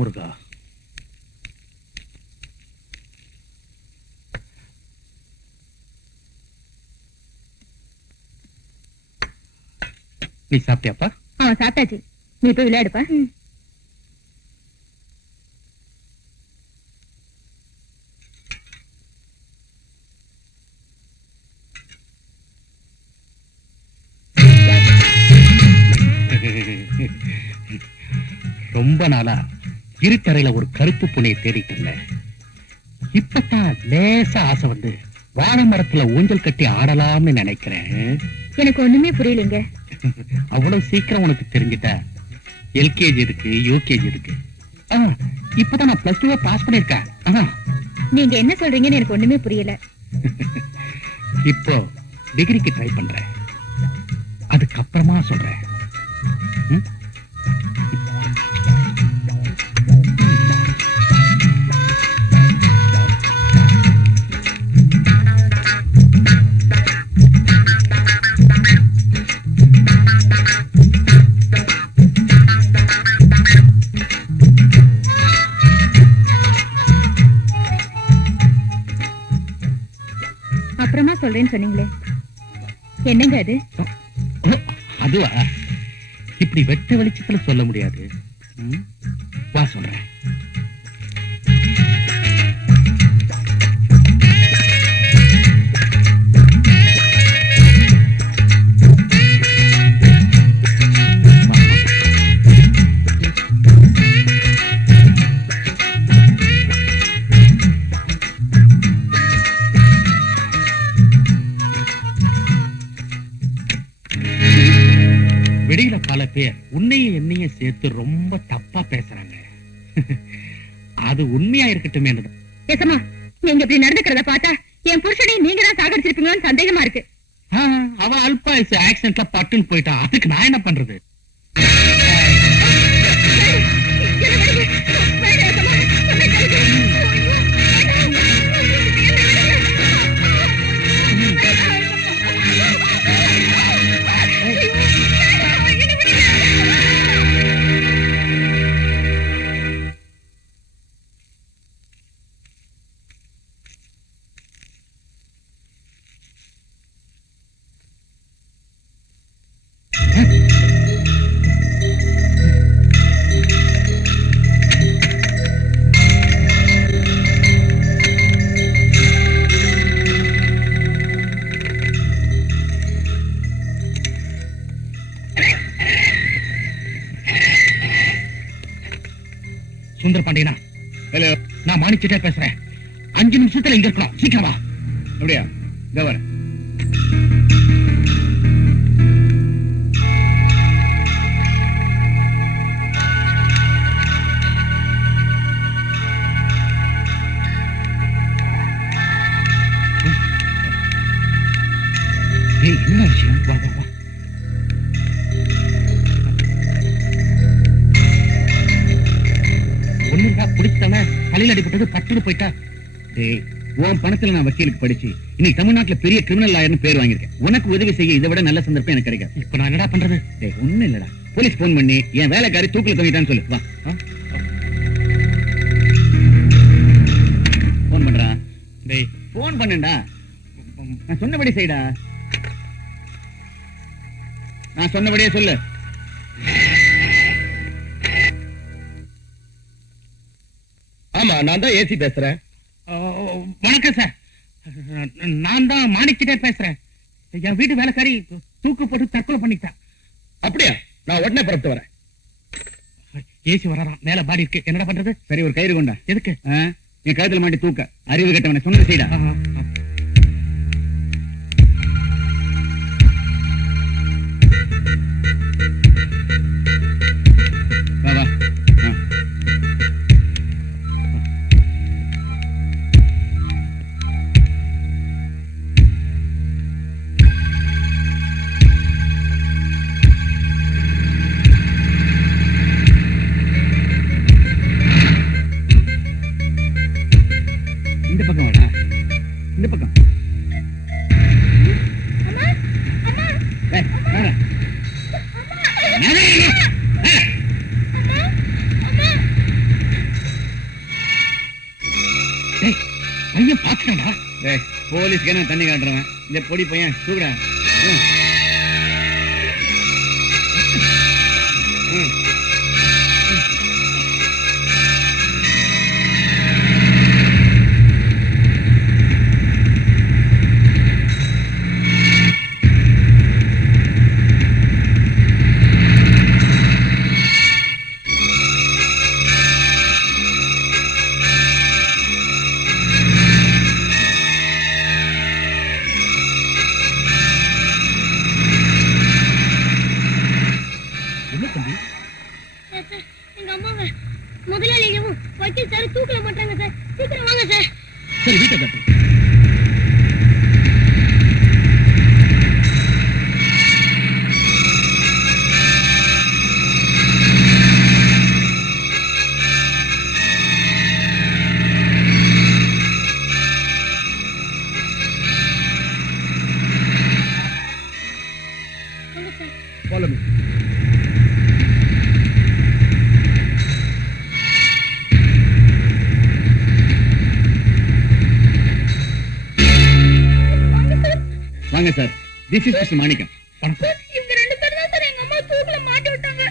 முருகா, நீ சாப்பிட்டியாப்பா? சாப்பிட்டாச்சு. நீ போய் விளையாடுப்பா. ரொம்ப நாளா இருட்டறையில ஒரு கருப்பு பூனையை தேடிட்டு இருந்தேன். இப்பதான் லேசா ஆசை வந்து வாழை மரத்துல ஊஞ்சல் கட்டி ஆடலாம்னு நினைக்கிறேன். எனக்கு ஒண்ணுமே புரியலைங்க. அவ்வளவு சீக்கிரம் உனக்கு தெரிஞ்சுட்டா? எல்கேஜி இருக்கு, யூகேஜி இருக்கு. இப்பதான் நான் பிளஸ் 2 பாஸ் பண்ணிருக்கேன். நீங்க என்ன சொல்றீங்கன்னு எனக்கு ஒண்ணுமே புரியல. இப்போ டிகிரிக்கு ட்ரை பண்றேன், அதுக்கப்புறமா சொல்றேன். அப்புறமா சொல்றேன்னு சொன்னீங்களே, என்னங்க அது? அதுவா, இப்படி வெட்ட வெளிச்சத்துல சொல்ல முடியாது. வா சொல்றேன். வெளியில பல பேர் உன்னையும் என்னையும் சேர்த்து ரொம்ப தப்பா பேசுறாங்க. அது உண்மையா இருக்கட்டும். ஏசமா, நீங்க இப்படி நடந்துக்கிறத பார்த்தா என் புருஷனையும் நீங்க தான் சாகடிச்சிருப்பீங்களோன்னு சந்தேகமா இருக்கு. அவன் அல்பாயுசு ஆக்சிடென்ட்ல பட்டுன்னு போயிட்டான். அதுக்கு நான் என்ன பண்றது? சுந்தர பாண்டியனா? ஹலோ, நான் மாணிச்சிட்டே பேசுறேன். 5 நிமிஷத்துல இங்க இருக்கணும். சீக்கிரமா. அப்படியா? இதோ வரேன். என்ன விஷயம்? வா வா வா. ஒண்ணுடா, பிடிச்சவன தலையில அடிபட்டது பட்டுன்னு போயிட்டா. உன் பணத்துல நான் வக்கீலுக்கு படிச்சு இன்னைக்கு தமிழ்நாட்டுல பெரிய கிரிமினல் லாயர்னு பேர் வாங்கியிருக்கேன். உனக்கு உதவி செய்ய இதை விட நல்ல சந்தர்ப்பம் எனக்கு கிடைக்காது. இப்ப நான் என்னடா பண்றது? ஒண்ணும் இல்லடா, போலீஸ் போன் பண்ணி என் வேலைக்காரி தூக்கில தொங்கிட்டான்னு சொல்லு. வா, போன் பண்றா. போன் பண்ணுடா. நான் சொன்னபடி செய்டா. நான் சொன்னபடியே சொல்லு. ஆமா, நான் தான் ஏசி பேசுறேன். வணக்கம் சார், நான் தான் மாணிக்கிட்டே பேசுறேன். என் வீட்டு வேலைக்காரி தூக்கு போட்டு தற்கொலை பண்ணிட்டா. அப்படியா? நான் உடனே புறப்பட்டு வரேன். ஏசி வரான், மேல பாடி இருக்கு. என்னடா பண்றது? சரி, ஒரு கயிறு கொண்டா. எதுக்கு? என் கழுத்துல மாட்டி தூக்க. அறிவு கட்டவன சொன்ன செய்டா. வா வா. இந்த பக்கம் வாடா. போலீஸ்க்கு நான் தண்ணி காட்டுறவன் இந்த பொடி பையன் தூக்குறேன். எங்க அம்மாவை முதலாளியும் வக்கீல் சார் தூக்கல மாட்டாங்க சார். சீக்கிரம் வாங்க சார். சரி வீட்டை கட்டு. வாங்க சார். Follow me. வாங்க சார். திஸ் இஸ் மிஸ்டர் மாணிக்கம். இவங்க ரெண்டு பேரும் தான் சார் எங்க அம்மா தூக்கல மாட்டி விட்டாங்க.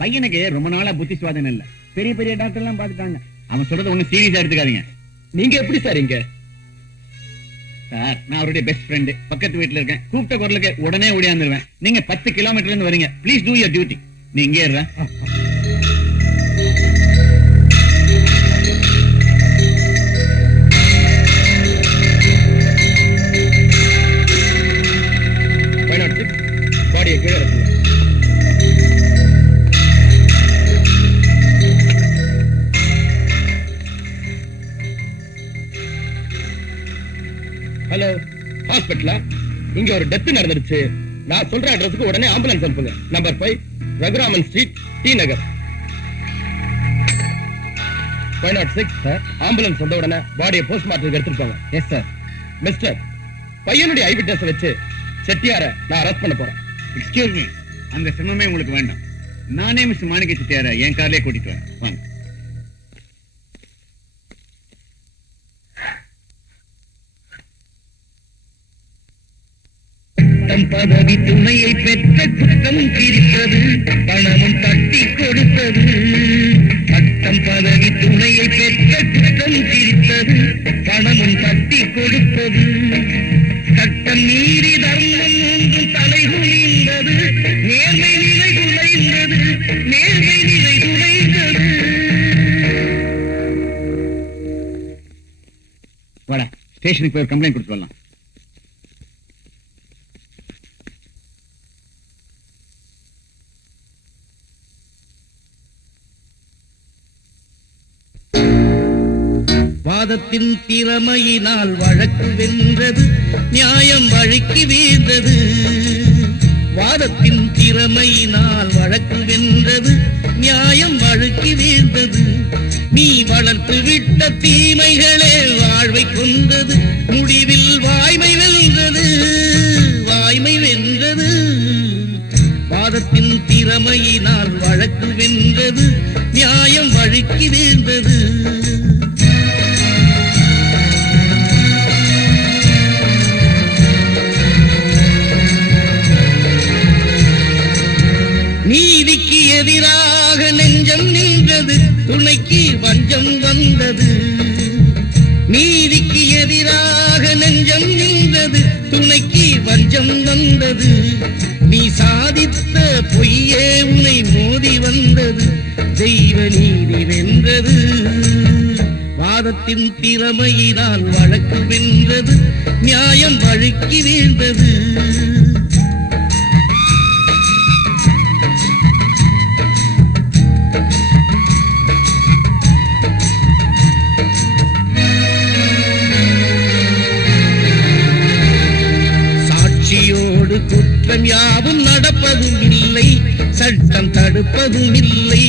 பையனுக்கு ரொம்ப நாளா புத்தி சுவாதனம் இல்ல. பெரிய பெரிய டாக்டர் எல்லாம் பாத்துட்டாங்க. அவன் சொல்றது ஒண்ணு சீரியஸா எடுத்துக்காதீங்க. நீங்க எப்படி சார் இங்க? சார் நான் அவருடைய பெஸ்ட் ஃப்ரெண்ட். பக்கத்து வீட்டுல இருக்கேன். கூப்பிட்ட குரலுக்கு உடனே ஓடியாந்துருவேன். நீங்க 10 கிலோமீட்டர்ல இருந்து வரீங்க. Please do your duty. நீ இங்கே இருற. பாடியை கீழே இறக்குங்க. ஹலோ, ஹாஸ்பிட்டலா? இங்க ஒரு டெத் நடந்துருச்சு. நான் சொல்ற அட்ரஸுக்கு உடனே ஆம்புலன்ஸ் அனுப்புங்க. நம்பர் 5 ரகுராமன் ஸ்ட்ரீட், டி நகர். 506 சார். ஆம்புலன்ஸ் வந்த உடனே பாடியை போஸ்ட்மார்ட்டத்துக்கு எடுத்துட்டு போங்க. Yes sir. மிஸ்டர், பையனுடைய ஐ விட்னஸ் வச்சு செட்டியார நான் அரெஸ்ட் பண்ண போறேன். எக்ஸ்கியூஸ் மீ, அந்த சிரமமே உங்களுக்கு வேண்டாம். நானே மிஸ்டர் மாணிக்க செட்டியார என் கார்லயே கூட்டிட்டு வரேன். வாங்க. பதவி துணையை பெற்ற குற்றம் தீர்த்தது, பணமும் தட்டி கொடுத்தது. பட்டம் பதவி துணையை பெற்ற குற்றம் தீர்த்தது, பணமும் தட்டி கொடுத்தது. சட்டம் மீறி தர்மம் ஒன்றும் தலை குனிந்தது, நேர்மை நிலை குலைந்தது, நேர்மை நிலை குலைந்தது. வாடா, ஸ்டேஷனுக்கு போய் ஒரு கம்ப்ளைண்ட் கொடுத்து வரலாம். வாதத்தின் திறமையினால் வழக்கு வென்றது, நியாயம் வழுக்கி வீழ்ந்தது. வாதத்தின் திறமையினால் வழக்கு வென்றது, நியாயம் வழுக்கி வீழ்ந்தது. நீ வளர்த்து விட்ட தீமைகளே வாழ்வை கொண்டது, முடிவில் வாய்மை வென்றது, வாய்மை வென்றது. வாதத்தின் திறமையினால் வழக்கு வென்றது, நியாயம் வழுக்கி வீழ்ந்தது. நீதிக்கு எதிராக நெஞ்சம் நின்றது, துணைக்கு வஞ்சம் வந்தது. நீதிக்கு எதிராக நெஞ்சம் நின்றது, துணைக்கு வஞ்சம் வந்தது. நீ சாதித்த பொய்யே உன்னை மோதி வந்தது, தெய்வ நீதி வென்றது. வாதத்தின் திறமையினால் வழக்கு வென்றது, நியாயம் வழுக்கி வீழ்ந்தது. சாட்சியோடு குற்றம் யாவும் நடப்பதும் இல்லை, சட்டம் தடுப்பதும் இல்லை.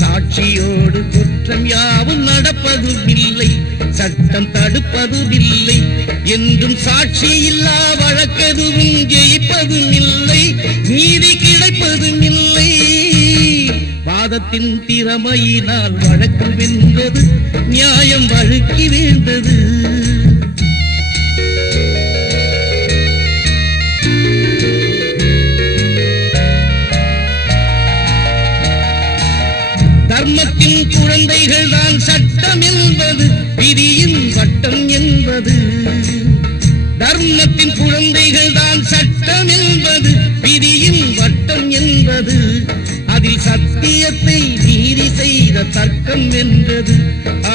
சாட்சியோடு குற்றம் யாவும் நடப்பதும் இல்லை, சட்டம் தடுப்பதும் இல்லை. என்றும் சாட்சி இல்லா வழக்கெதுவும் ஜெயிப்பதும் இல்லை, நீதி கிடைப்பதும் இல்லை. வாதத்தின் திறமையினால் வழக்கு வென்றது, நியாயம் வழுக்கி வீழ்ந்தது. தர்க்கம் வென்றது,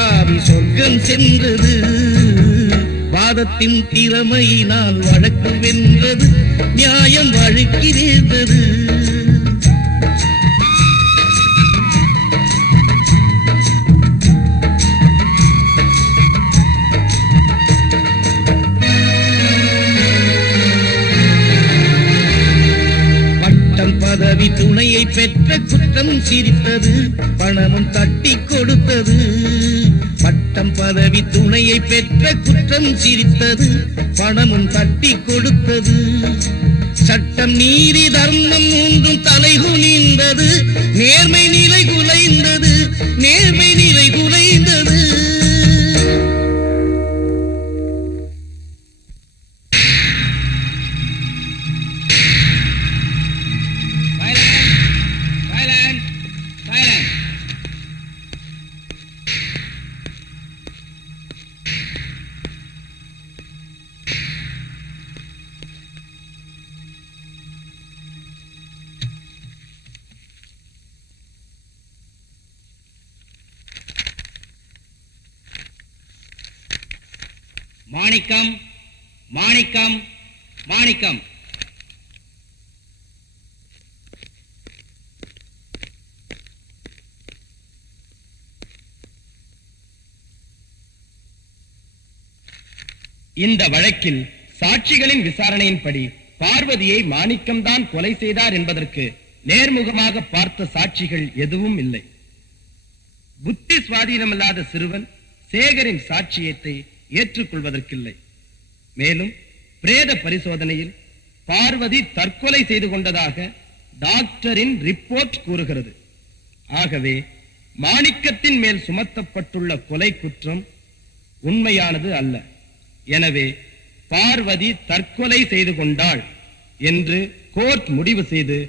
ஆவி சொர்க்கம் சென்றது. வாதத்தின் திறமையினால் வழக்கு வென்றது, நியாயம் வழக்கி நேர்ந்தது. பதவி துணையை பெற்ற குற்றம் சிரித்தது, பணமும் தட்டி கொடுத்தது. பட்டம் பதவி துணையை பெற்ற குற்றம் சிரித்தது, பணமும் தட்டி கொடுத்தது. சட்டம் நீதி தர்மம் மூன்றும் தலைகுனிந்தது, நேர்மை நிலை குலைந்தது, நேர்மை நிலை குலைந்தது. மாணிக்கம், மாணிக்கம், மாணிக்கம். இந்த வழக்கில் சாட்சிகளின் விசாரணையின்படி பார்வதியை மாணிக்கம்தான் கொலை செய்தார் என்பதற்கு நேர்முகமாக பார்த்த சாட்சிகள் எதுவும் இல்லை. புத்தி சுவாதீனமில்லாத சிறுவன் சேகரின் சாட்சியத்தை ஏற்றுக்கொள்வதற்கில்லை. மேலும் பிரேத பரிசோதனையில் பார்வதி தற்கொலை செய்து கொண்டதாக டாக்டரின் ரிப்போர்ட் கூறுகிறது. ஆகவே மாணிக்கத்தின் மேல் சுமத்தப்பட்டுள்ள கொலை குற்றம் உண்மையானது அல்ல. எனவே பார்வதி தற்கொலை செய்து கொண்டாள் என்று கோர்ட் முடிவு செய்து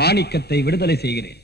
மாணிக்கத்தை விடுதலை செய்கிறேன்.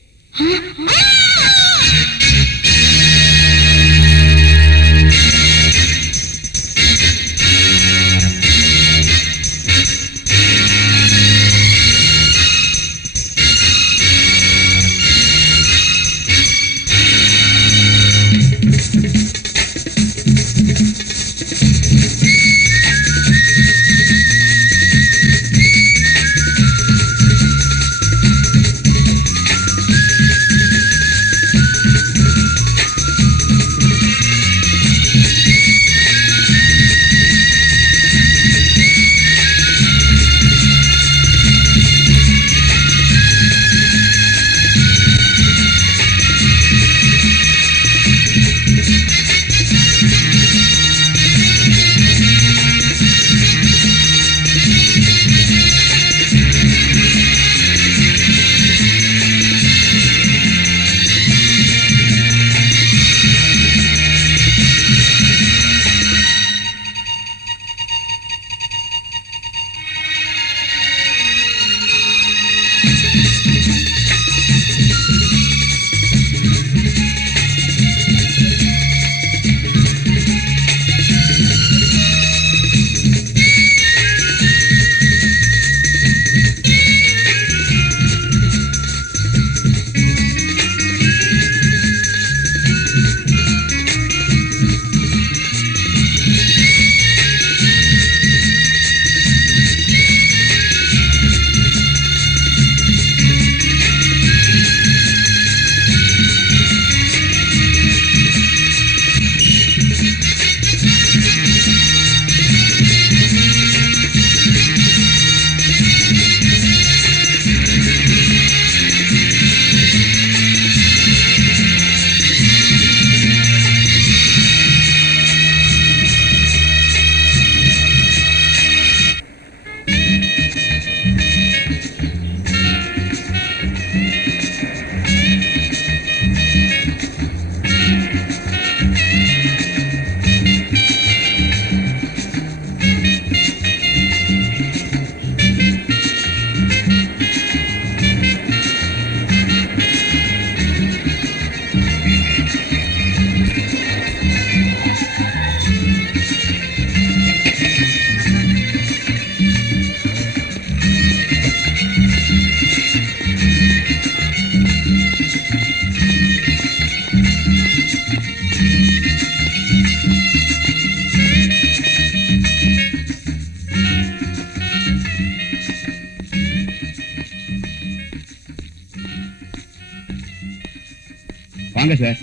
வாங்க சார்.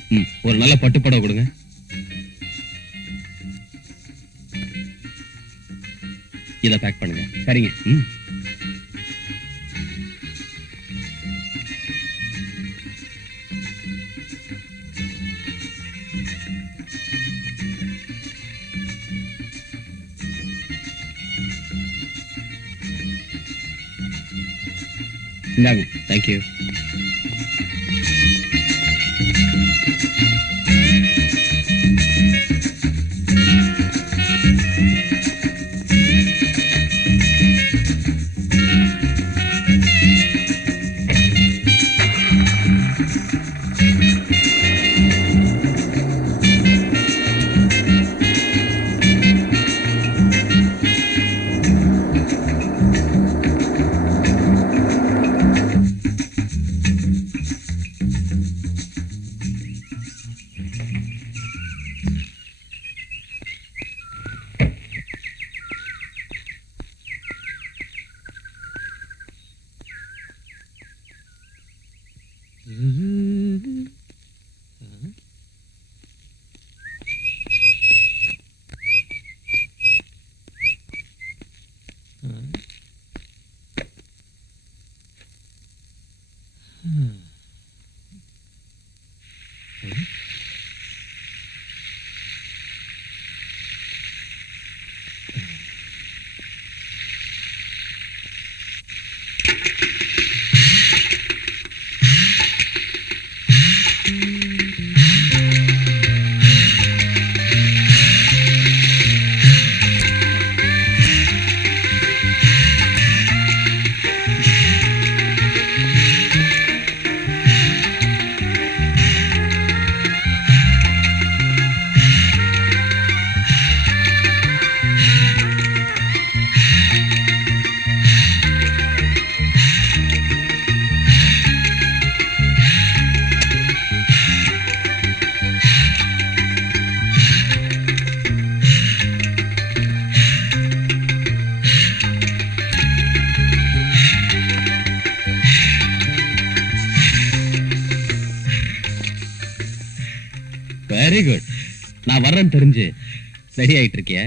ஒரு நல்ல பட்டு புடவை கொடுங்க. இத பேக் பண்ணுங்க. சரிங்க. இந்தாங்க. தேங்க்யூ. Very good. நான் வர்றேன்னு தெரிஞ்சு ரெடி ஆயிட்டு இருக்கிய?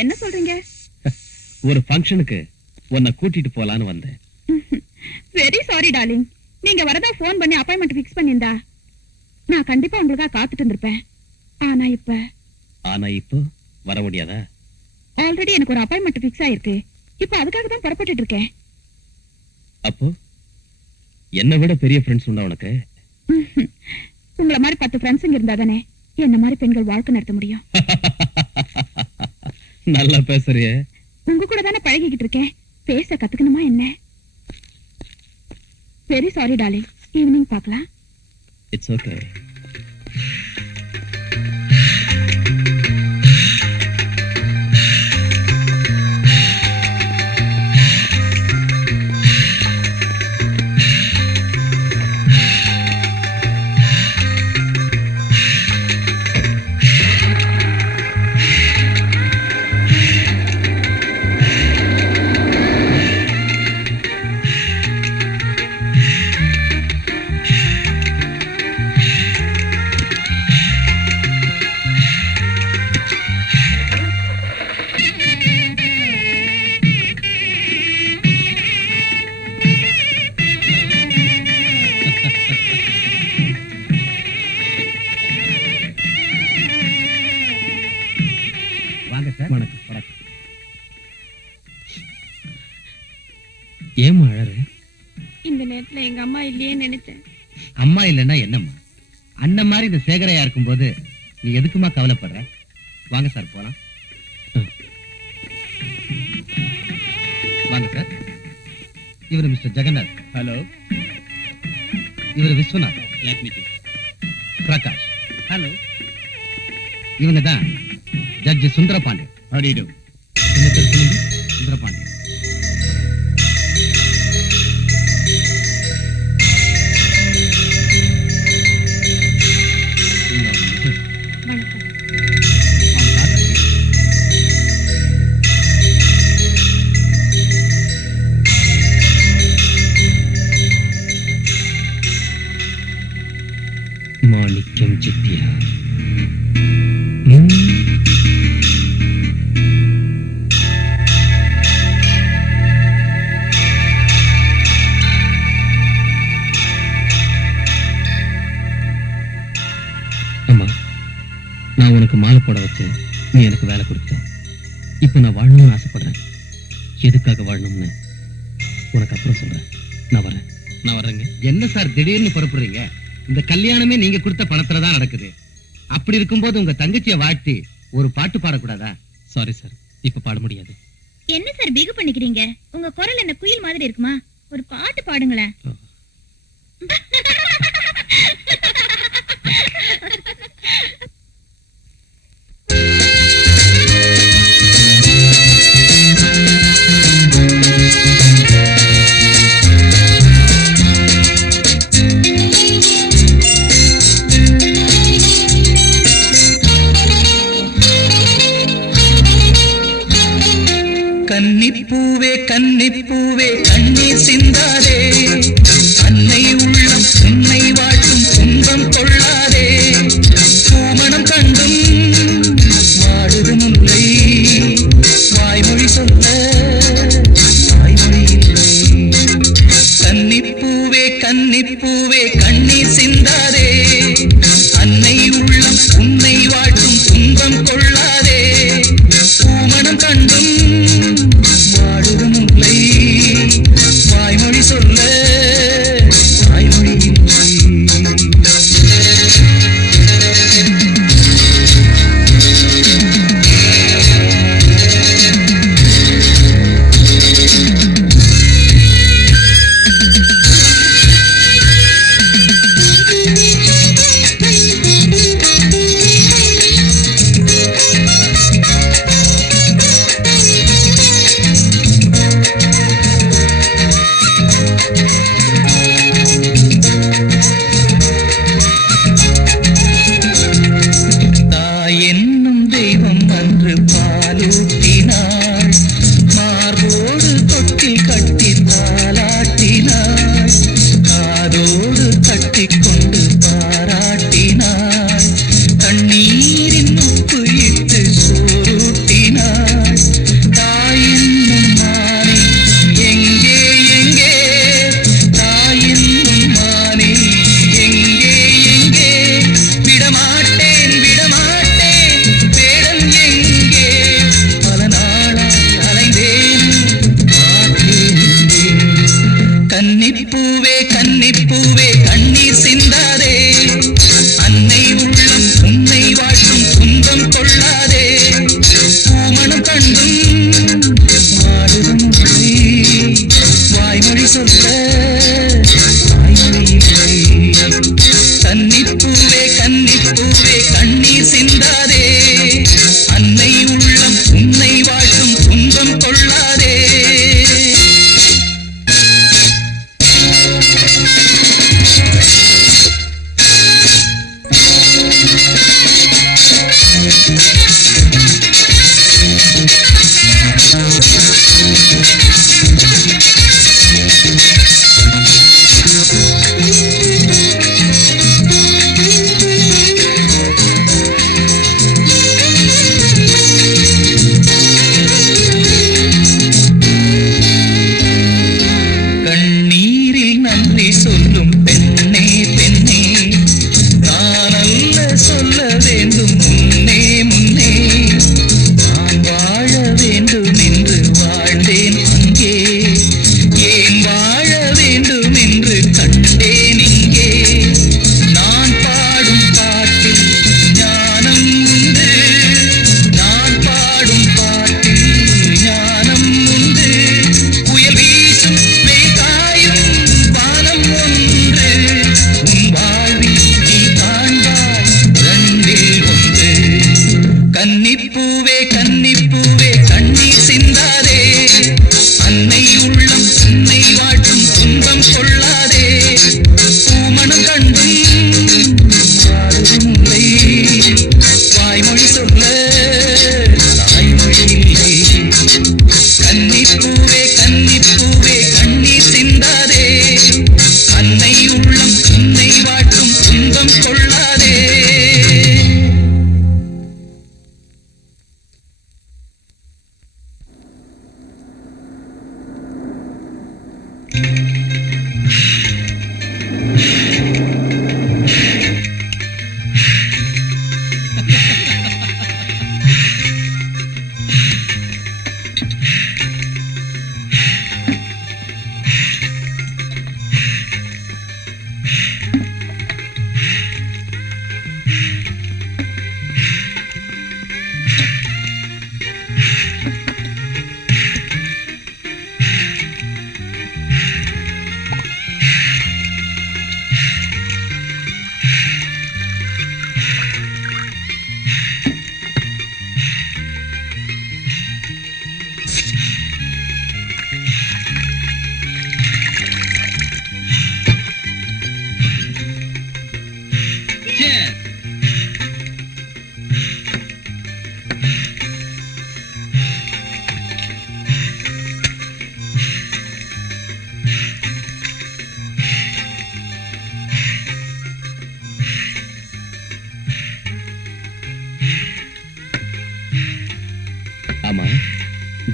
என்ன சொல்றீங்க? ஒரு ஃபங்க்ஷனுக்கு உன்னை கூட்டிட்டு போலான்னு வந்தேன். Very sorry darling. நீங்க வரதா ஃபோன் பண்ணி அப்பாயின்மெண்ட் ஃபிக்ஸ் பண்ணிருந்தா நான் கண்டிப்பா உங்களுக்காக காத்துட்டு இருந்திருப்பேன். ஆனா இப்போ வர முடியாதா? ஆல்ரெடி எனக்கு ஒரு அப்பாயின்மெண்ட் ஃபிக்ஸ் ஆயிருக்கு. இப்போ அதுக்காக தான் புறப்பட்டுட்டு இருக்கேன். அப்போ என்னை விட பெரிய ஃப்ரெண்ட்ஸ் உண்டா உனக்கு? உங்கள மாதிரி 10 ஃப்ரெண்ட்ஸுங்க இருந்தா தானே என்ன மாதிரி பெண்கள் வாழ்க்கை நடத்த முடியும். நல்லா பேசுறிய. உங்க கூட தானே பழகிக்கிட்டு இருக்கேன். பேச கத்துக்கணுமா என்ன? Very sorry darling. ஈவினிங் பார்க்கலாம். It's okay. ஏமா அழற? இந்த நேரத்துல எங்க அம்மா இல்லையே நினைச்சேன். அம்மா இல்லைன்னா என்னம்மா? அண்ணன் மாதிரி இந்த சேகரையா இருக்கும்போது நீ எதுக்குமா கவலைப்படுற? வாங்க சார் போலாம். வாங்க சார். இவர் மிஸ்டர் ஜெகநாத். ஹலோ. இவர் விஸ்வநாத். பிரகாஷ். ஹலோ. இவங்க தான் ஜட்ஜ் சுந்தரபாண்டியன். என்ன பேர் சொல்லுங்க? சுந்தரபாண்டியன். மாலை போட வச்சு நீ எனக்கு வேலை கொடுத்த. இப்ப நான் வாழணும்னு ஆசைப்படுறேன். எதுக்காக வாழணும்னு உனக்கு அப்புறம் சொல்றேன். நான் வர்றேங்க. என்ன சார் திடீர்னு புறப்படுறீங்க? இந்த கல்யாணமே நீங்க கொடுத்த பணத்துல தான் நடக்குது. அப்படி இருக்கும்போது உங்க தங்கச்சியை வாழ்த்தி ஒரு பாட்டு பாடக்கூடாதா? சாரி சார், இப்ப பாட முடியாது. என்ன சார் பிகு பண்ணிக்கிறீங்க? உங்க குரல் என்ன குயில் மாதிரி இருக்குமா? ஒரு பாட்டு பாடுங்களேன். கன்னிப்பூவே கன்னிப்பூவே கண்ணீர் சிந்தாதே, அன்னை உள்ளம் உன்னை வாழ்த்தும் துன்பம் கொள்ளாதே. பூமணம் கண்டும் வாடுது முல்லை, வாய்மொழி சொல்ல வாய்மொழி இல்லை. கன்னிப்பூவே கன்னிப்பூவே கண்ணீர் சிந்தாதே, அன்னை உள்ளம் உன்னை வாழ்த்தும் துன்பம் கொள்ளாதே. பூமணம் கண்டும் வாய்மொழி சொல்ல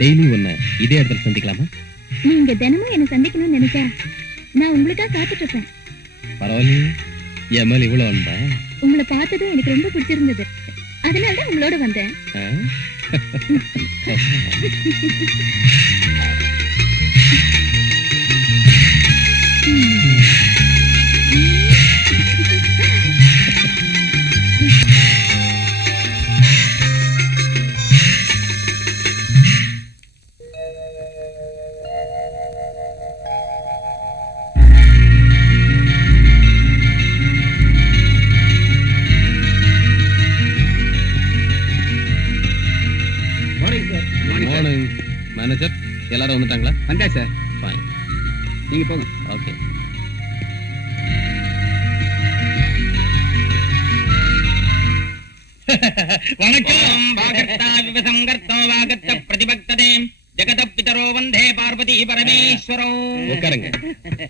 டெய்லி ஒண்ணு இதே இடத்துல சந்திக்கலாமா? நீங்க தினமும் என்ன சந்திக்கணும்னு நினைச்சா நான் உங்களுக்காக காத்துட்டு இருப்பேன். பரவாயில்லையே, என் மேல இவ்வளவு அன்பா? உங்களை பார்த்ததும் எனக்கு ரொம்ப பிடிச்சிருந்தது. அதனாலதான் உங்களோட வந்தேன். ஆ? மார்னிங் மேனேஜர், எல்லாரும் வந்துட்டாங்களா? வந்தா சார், ஃபைன், நீங்க போங்க. ஓகே. வணக்கம். வாகர்த்தா விவசங்கர்த்தோ வாகர்த்த பிரதிபக்ததே ஜெகத பிதரோ வந்தே பார்வதி பரமேஸ்வரோ. உட்காருங்க.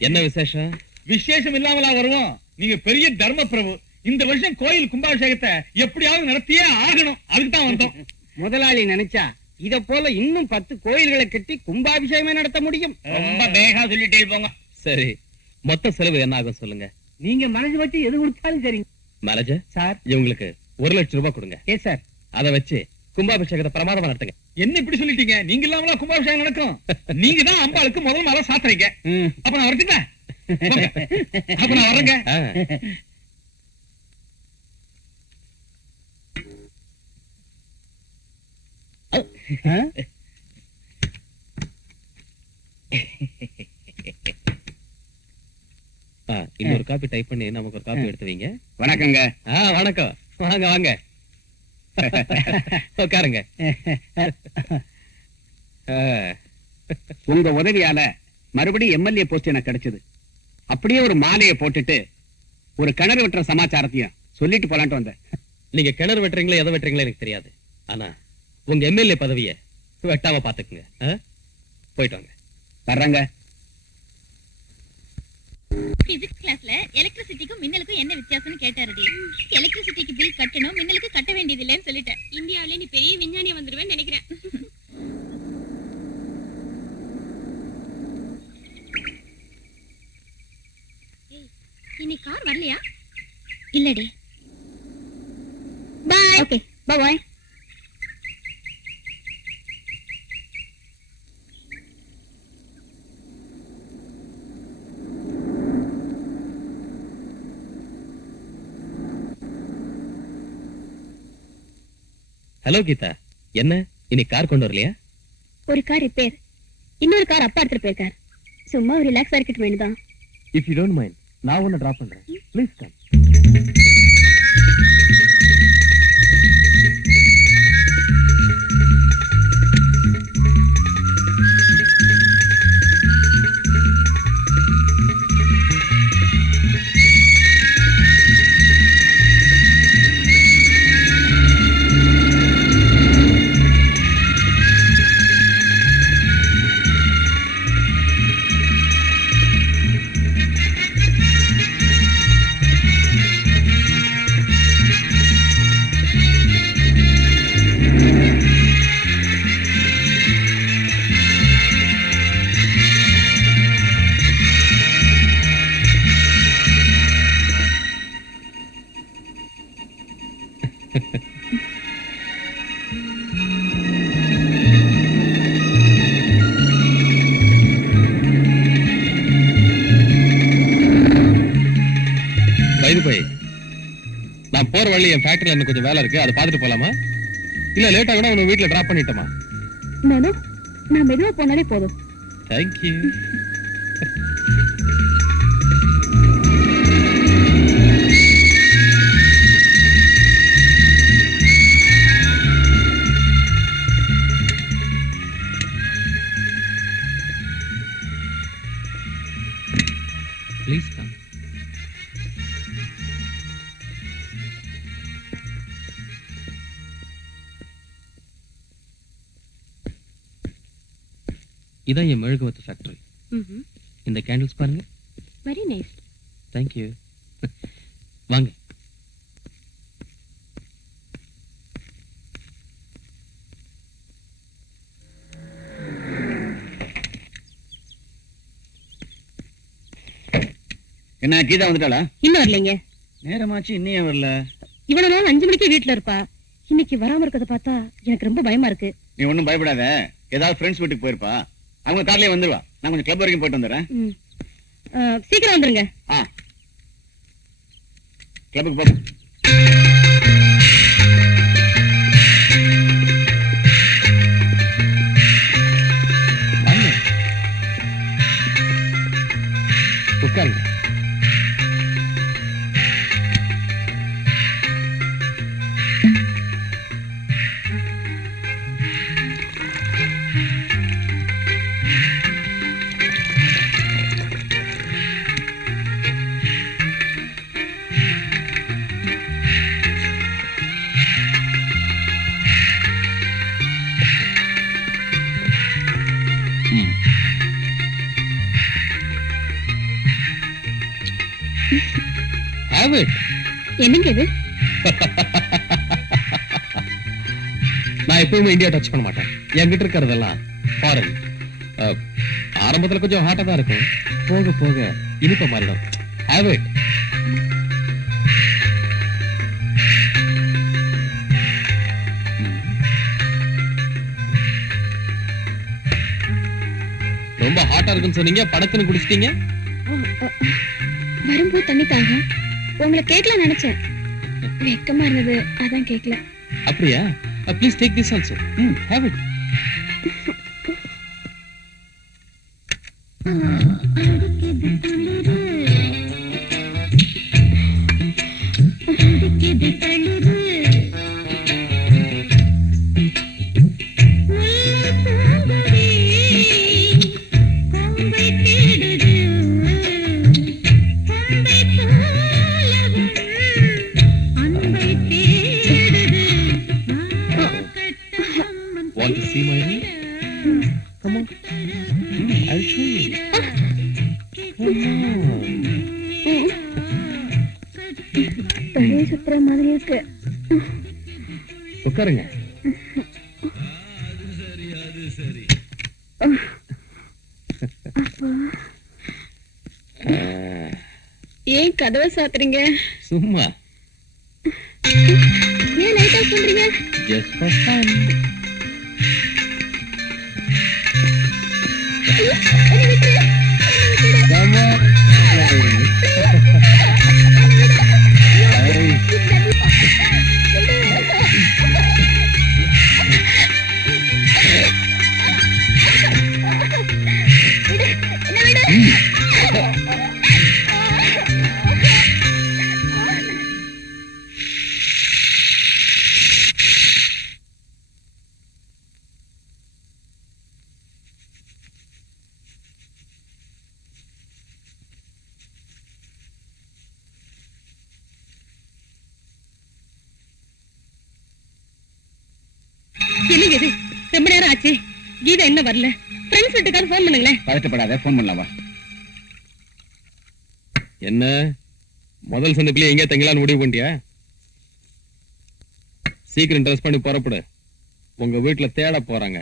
என்ன விசேஷம்? விசேஷம் இல்லாமலா வருவோம்? நீங்க பெரிய தர்ம பிரபு. இந்த வருஷம் கோயில் கும்பாபிஷேகத்தை எப்படியாவது நடத்தியே ஆகணும். அதுக்கு தான் வந்தோம். முதலாளி நினைச்சா இத போல இன்னும் 10 கோயில்களை கட்டி கும்பாபிஷேகமே நடத்த முடியும். ரொம்ப வேகா சொல்லிட்டே போங்க. சரி, மொத்த செலவு என்ன ஆகும் சொல்லுங்க. நீங்க மனசு வச்சு எது கொடுத்தாலும் சரி. Manager sir. இவங்களுக்கு 1,00,000 ரூபாய் கொடுங்க. ஏ சார், அதை வச்சு கும்பாபிஷேகத்தை பிரமாதமா நடத்துங்க. என்ன இப்படி சொல்லிட்டீங்க? நீங்க இல்லாமலா கும்பாபிஷேகம் நடக்கும்? நீங்க தான் அம்பாளுக்கு முதல் மாலை சாத்துறீங்க. அப்ப நான் வரட்டுங்களா? போங்க. அப்ப நான் வரேங்க. ஆ. இன்னொரு காப்பி டைப் பண்ணி நமக்கு ஒரு காப்பி எடுத்து வைங்க. வணக்கங்க. வணக்கம். வாங்க வாங்க, உட்காருங்க. உங்க உதவியால மறுபடியும் எம்எல்ஏ போஸ்ட் எனக்கு கிடைச்சது. அப்படியே ஒரு மாலையை போட்டுட்டு ஒரு கிணறு வெட்டுற சமாச்சாரத்தையும் சொல்லிட்டு போலான்ட்டு வந்தேன். நீங்க கிணறு வெட்டுறீங்களா எதை வெட்டுறீங்களா எனக்கு தெரியாது. ஆனா உங்க எம்எல்ஏ பதவியை வெட்டாம பாத்துக்குங்க. போயிட்டு வாங்க. வர்றங்க. பிசிக்ஸ் கிளாஸ்ல எலக்ட்ரிசிட்டிக்கும் மின்னலுக்கும் என்ன வித்தியாசம்னு கேட்டாருடி. எலக்ட்ரிசிட்டிக்கு பில் கட்டணும், மின்னலுக்கு கட்ட வேண்டியது இல்லைன்னு சொல்லிட்டேன். இந்தியாவிலே நீ பெரிய விஞ்ஞானியா வந்துருவேன்னு நினைக்கிறேன். இன்னைக்கு கார் வரலையா? இல்லடி. பாய். ஓகே, பாய். ஹலோ கீதா, என்ன இன்னைக்கு கார் கொண்டு வரலையா? ஒரு கார் ரிப்பேர், இன்னொரு கார் அப்பா எடுத்துட்டு போயிருக்கார். சும்மா ஒரு ரிலாக்ஸா இருக்கட்டும் வேணுதான். இஃப் யூ டோன்ட் மைண்ட், நான் உன்னை டிராப் பண்றேன். Please come. நான் போற வழி என் ஃபேக்டரியில எனக்கு கொஞ்சம் வேலை இருக்கு, அதை பார்த்துட்டு போலாமா? இல்ல லேட்டா கூட உன்னை வீட்டுல டிராப் பண்ணிட்டோமா? நான் மெதுவா போனாலே போதும். தேங்க்யூ. Please come. இதான் என் மெழுகுவர்த்தி ஃபேக்டரி. இந்த கேண்டில்ஸ் பாருங்க. Very nice. தேங்க்யூ. வாங்க. என்ன கீதா வந்துட்டாளா? இன்னும் வரலைங்க. நேரமாச்சு இன்னும் வரல. இவ்வளவு நாள் 5 மணிக்கு வீட்டுல இருப்பா. இன்னைக்கு வராம இருக்கத பார்த்தா எனக்கு ரொம்ப பயமா இருக்கு. நீ ஒண்ணும் பயப்படாத. ஏதாவது ஃப்ரெண்ட்ஸ் வீட்டுக்கு போயிருப்பா. அவங்க கார்லயே வந்துருவா. நான் கொஞ்சம் கிளப் வரைக்கும் போயிட்டு வந்துடுறேன். சீக்கிரம் வந்துருங்க. கிளப்புக்கு போ. உட்காருங்க. Have it. என்னங்க இது? நான் எப்பவுமே இந்தியா டச் பண்ண மாட்டேன். என்கிட்ட இருக்கிறதெல்லாம் ஃபாரின். ஆரம்பத்துல கொஞ்சம் ஹாட்டா தான் இருக்கும், போக போக இனிப்ப மாறிடும். Have it. ரொம்ப ஹாட்டா இருக்குன்னு சொன்னீங்க, படத்துன்னு குடிச்சிட்டீங்க. வரும்போது தண்ணி தாங்க. உங்களை கேட்கலாம் நினைச்சேன், வெக்கமா இருந்தது, அதான் கேட்கல. அப்படியா? Please take this also. Have it. Want to see my ring? Come on. I'll show you. Come on. தலையை சுத்துற மாதிரி இருக்கு. உட்காருங்க. ஏன் கதவை சாத்துறீங்க? சும்மா. ஏன் லைட் ஆஃப் பண்றீங்க? Just for fun. Come on. என்னங்க இது? ரொம்ப நேரம் ஆச்சு, கீதா என்ன வரல. ஃப்ரெண்ட்ஸ் வீட்டுக்காரர் ஃபோன் பண்ணுங்களேன். பதட்டப்படாத, ஃபோன் பண்ணலாமா? என்ன முதல் சந்திப்பிலே எங்க தங்கலான்னு முடிவு பண்ணிட்டியா? சீக்கிரம் ட்ரெஸ் பண்ணி புறப்படு, உங்க வீட்டுல தேட போறாங்க.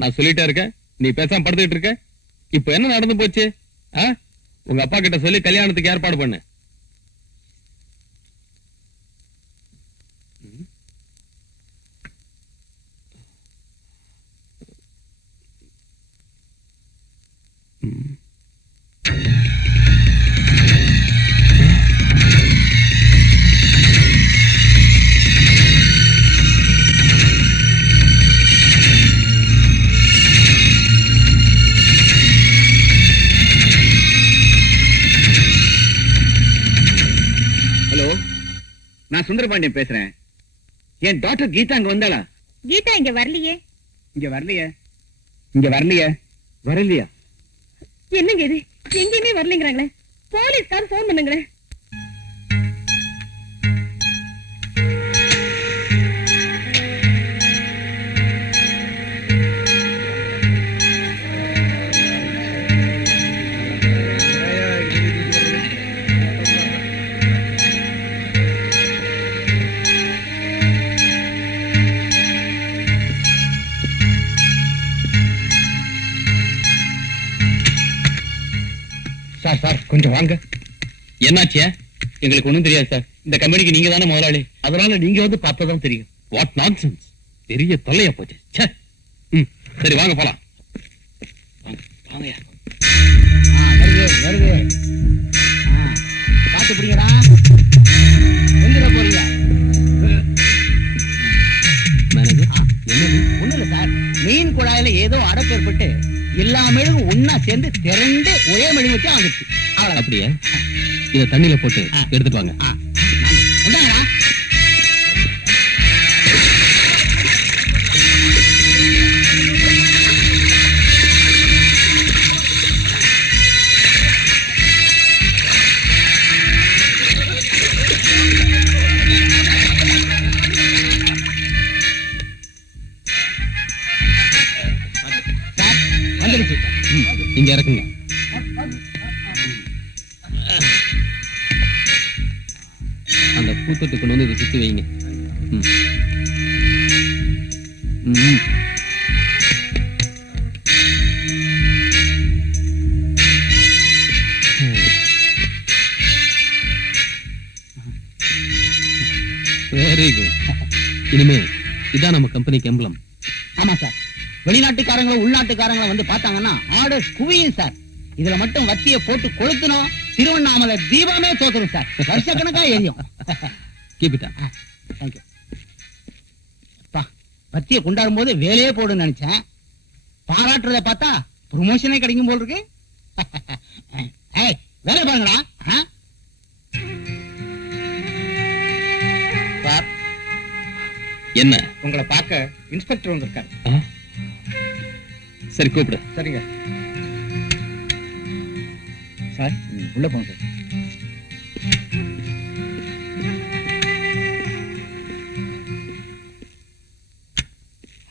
நான் சொல்லிட்டே இருக்கேன், நீ பேசாம படுத்துக்கிட்டு இருக்க. இப்ப என்ன நடந்து போச்சு? உங்க அப்பா கிட்ட சொல்லி கல்யாணத்துக்கு ஏற்பாடு பண்ணு. ஹலோ, நான் சுந்தரபாண்டியன் பேசுறேன். என் டாக்டர் கீதா அங்க வந்தாளா? கீதா இங்க வரலையே. இங்க வரலையே. இங்க வரலையே. வரலையா? என்னங்க இது? எங்கேயுமே வரலைங்கிறாங்களே. போலீஸ்கார் ஃபோன் பண்ணுங்களேன். சார் சார் கொஞ்சம் வாங்க. என்னாச்சியா? எங்களுக்கு ஒண்ணும் தெரியாது சார். இந்த கம்பெனிக்கு நீங்க தானே முதலாளி. அதனால நீங்க வந்து பார்த்ததான் தெரியும். What nonsense. பெரிய தொல்லையா போச்சு. ச்சே. சரி வாங்க போலாம். வாங்கயா. வருது பாத்து பிடிங்கடா. எங்க போறீங்க? மேனேஜர் என்னது? ஒண்ணு இல்ல சார், மீன் குழாயில ஏதோ அடப்பு ஏற்பட்டு எல்லா மெழுகும் ஒன்னா சேர்ந்து திரண்டு ஒரே மெழுகு வச்சு வந்துச்சு. அவ்வளவு. அப்படியா? இத தண்ணியில போட்டு எடுத்துட்டு வாங்க. உண்டாங்கடா. வந்துடுச்சு. இங்க இறக்குங்க. அந்த பூத்தொட்டு கொண்டு வந்து இதை சுத்தி வைங்க. Very good. இனிமே இதான் நம்ம கம்பெனிக்கு எம்பளம். ஆமா சார், வெளிநாட்டுக்காரங்களும் உள்நாட்டுக்காரங்களும் வந்து பார்த்தாங்கன்னா ஆர்டர் குவியும் சார். இதுல மட்டும் வத்திய போட்டு கொளுத்தணும், திருவண்ணாமலை தீபமே தோத்துரும் சார். வருஷக்கணக்கா எரியும். Keep it up. தேங்க்யூ. வத்திய கொண்டாடும் போது வேலையே போடுன்னு நினைச்சேன். பாராட்டுறத பார்த்தா ப்ரொமோஷனே கிடைக்கும் போல் இருக்கு. ஏய், வேலை பாருங்கடா. சார், என்ன? உங்களை பார்க்க இன்ஸ்பெக்டர் வந்திருக்காரு. சரி கூப்பிடு. சரிங்க சார், உள்ள போங்க sir.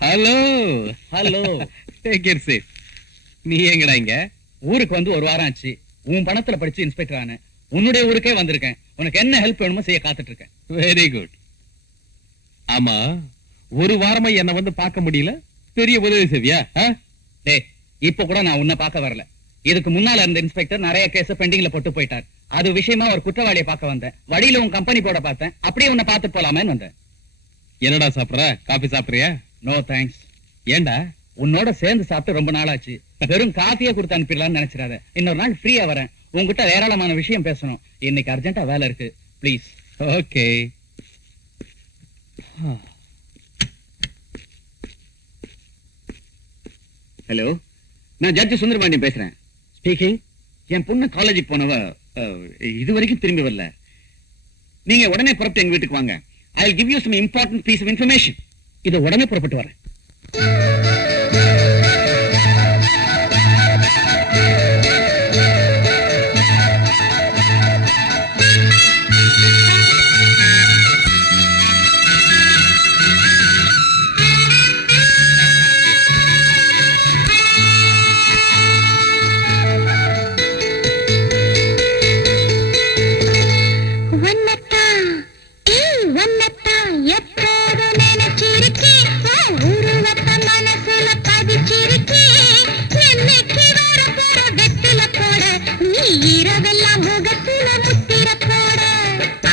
Hello hello. Take care safe. நீ எங்கடா இங்க? ஊருக்கு வந்து ஒரு வாரம் ஆச்சு. உன் பணத்துல படிச்சு இன்ஸ்பெக்டர் ஆன. உன்னுடைய ஊருக்கே வந்திருக்கேன். உனக்கு என்ன ஹெல்ப் வேணுமோ செய்ய காத்துட்டு இருக்கேன். Very good. ஆமா, ஒரு வாரமா என்ன வந்து பார்க்க முடியல. பெரிய உதவி செய்வியா? டேய், இப்ப கூட நான் உன்னை பார்க்க வரல. இதுக்கு முன்னால இருந்த இன்ஸ்பெக்டர் நிறைய கேஸ் பெண்டிங்ல போட்டு போயிட்டார். அது விஷயமா ஒரு குற்றவாளியை பார்க்க வந்தேன். வழியில உன் கம்பெனி போட பார்த்தேன். அப்படியே உன்னை பார்த்து போலாமேன்னு வந்தேன். என்னடா சாப்பிடுற? காபி சாப்பிடுறியா? No thanks. ஏண்டா? உன்னோட சேர்ந்து சாப்பிட்டு ரொம்ப நாள் ஆச்சு. வெறும் காஃபியே கொடுத்து அனுப்பிடலாம்னு நினைச்சிடாத. இன்னொரு நாள் ஃப்ரீயா வரேன். உங்ககிட்ட ஏராளமான விஷயம் பேசணும். இன்னைக்கு அர்ஜென்ட்டா வேலை இருக்கு. ப்ளீஸ். ஓகே. ஹலோ, நான் ஜட்ஜ் சுந்தரபாண்டியன் பேசுறேன். ஸ்பீக்கிங். என் பொண்ணு காலேஜுக்கு போனவ இது வரைக்கும் திரும்பி வரல. நீங்க உடனே புறப்பட்டு எங்க வீட்டுக்கு வாங்க. I will give you some important piece of information. இதை உடனே புறப்பட்டு வரேன்.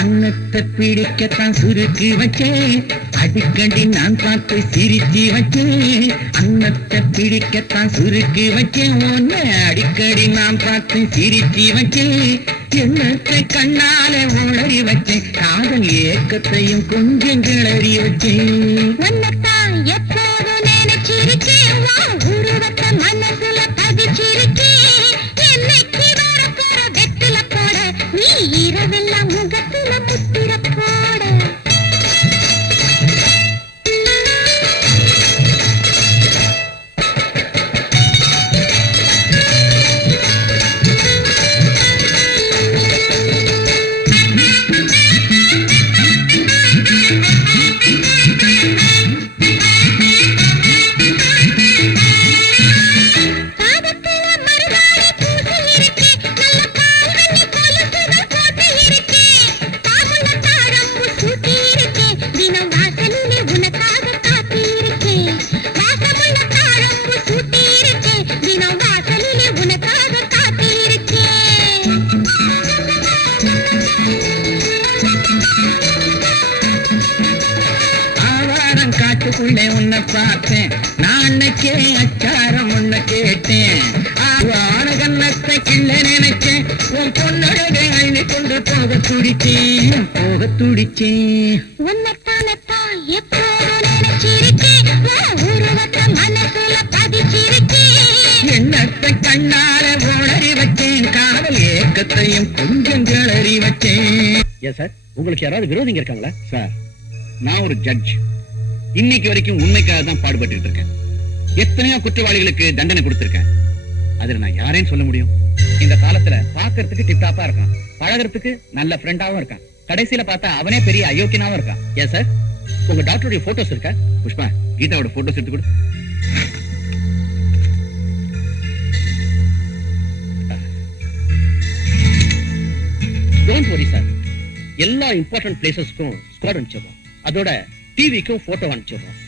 அன்னத்தை பிடிக்கத்தான் சுருக்கி வச்சேன், அடிக்கடி நான் பார்த்து சிரிச்சு வச்சேன். அன்னத்தை பிடிக்கத்தான் சுருக்கி வச்சேன், ஒன்னு அடிக்கடி நான் பார்த்து சிரிச்சு வச்சேன். எண்ணத்தை கண்ணால உளறி வச்சேன், காதல் ஏக்கத்தையும் கொஞ்சம் கிளறி வச்சேன். எப்போது நினைச்சிருக்கேன், உருவத்தை மனசுல பதிச்சிருக்கேன். என்னைக்கு வரப்போற வெற்றில போட நீ இரவெல்லாம் முகத்துல முத்திர போட. பார்த்தேன் நான் அன்னைக்கே அச்சாரம் ஒண்ணு கேட்டேன் ஆனகன்னத்தை கிள்ள நினைச்சேன் உன் பொண்ணழகை அள்ளி கொண்டு போக துடிச்சேன் உன்னத்தானத்தான் எப்போதும் நினைச்சிருக்கேன் உருவத்தை மனசுல பதிச்சிருக்கேன் எண்ணத்தை கண்ணால உளறி வச்சேன் காதல் ஏக்கத்தையும் கொஞ்சம் கிளறி வச்சேன். ஏன் சார் உங்களுக்கு யாராவது விரோதிங்க இருக்காங்களா? சார் நான் ஒரு ஜட்ஜ். இன்னைக்கு வரைக்கும் உண்மைக்காக தான் பாடுபட்டு இருக்கேன். எத்தனையோ குற்றவாளிகளுக்கு தண்டனை கொடுத்திருக்கேன். அதுல நான் யாரையும் சொல்ல முடியும்? இந்த காலத்துல பாக்குறதுக்கு டிப்டாப்பா இருக்கான், பழகிறதுக்கு நல்ல ஃப்ரெண்டாவும் இருக்கான், கடைசியில பார்த்தா அவனே பெரிய அயோக்கியனாவும் இருக்கான். ஏன் சார் உங்க டாக்டருடைய போட்டோஸ் இருக்கா? புஷ்பா, கீதாவோட போட்டோஸ் எடுத்து கொடு. டோன்ட் வரி சார், எல்லா இம்பார்ட்டன்ட் பிளேசஸ்க்கும் ஸ்குவாட் அனுப்பிச்சிடுறோம். அதோட டிவிக்கும் போட்டோ அனுப்பிச்சிடுறோம்.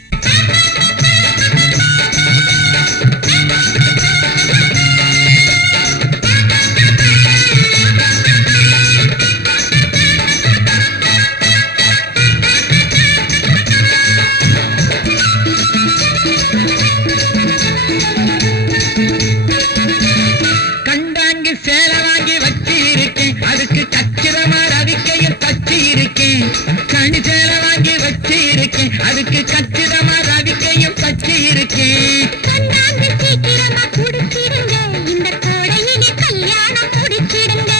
கண்டாங்கி சேலை வாங்கி வச்சு இருக்கேன், அதுக்கு கச்சிதமா ரவிக்கையும் தச்சு இருக்கேன். கனி சேலை வாங்கி வச்சு இருக்கேன், அதுக்கு கச்சிதமா ரவிக்கையும் தச்சு இருக்கேன். கண்ணாந்து சீக்கிரமா குடிச்சிடுங்க இந்த கோடையிலே கல்யாணம் முடிச்சிடுங்க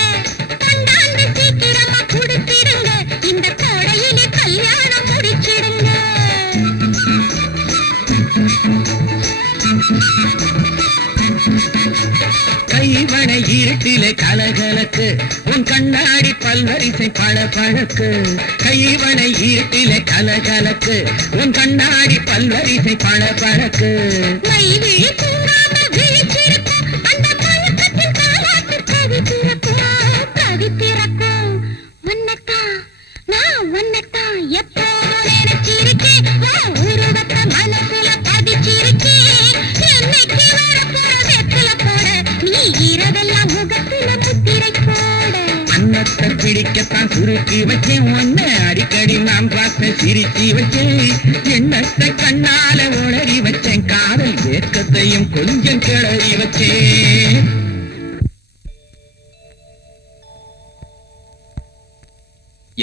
கண்ணாந்து சீக்கிரமா குடிச்சிடுங்க இந்த கோடையிலே கல்யாணம் முடிச்சிடுங்க கைவனை இருட்டிலே கலகலக்கு உன் கண்ணாடி பல்வரிசை பழக்கு. கைவனை இருட்டிலே கலகலக்கு உன் கண்ணாடி பல்வரிசை பழக்கு. மை விழி தூங்காம விழிச்சிருக்கும் அந்த பழக்கத்தின் காலாட்டு கவி பிறக்கும் உன்னத்தான் நான் உன்னத்தான் எப்போதும் நினைச்சிருக்கேன் உருவத்தை மனசுல பதிச்சிருக்கேன் என்னைக்கு வரப்போற வெற்றில போட நீ இரவெல்லாம் முகத்துல முத்திரை போட அன்னத்தை பிடிக்கத்தான் சுருக்கி வச்சேன் ஒன்ன அடிக்கடி நான் பார்த்த சிரிச்சி வச்சேன். எண்ணத்தை கண்ணால உளறி வச்சேன் காதல் ஏக்கத்தையும் கொஞ்சம் கிளறி வச்சேன்.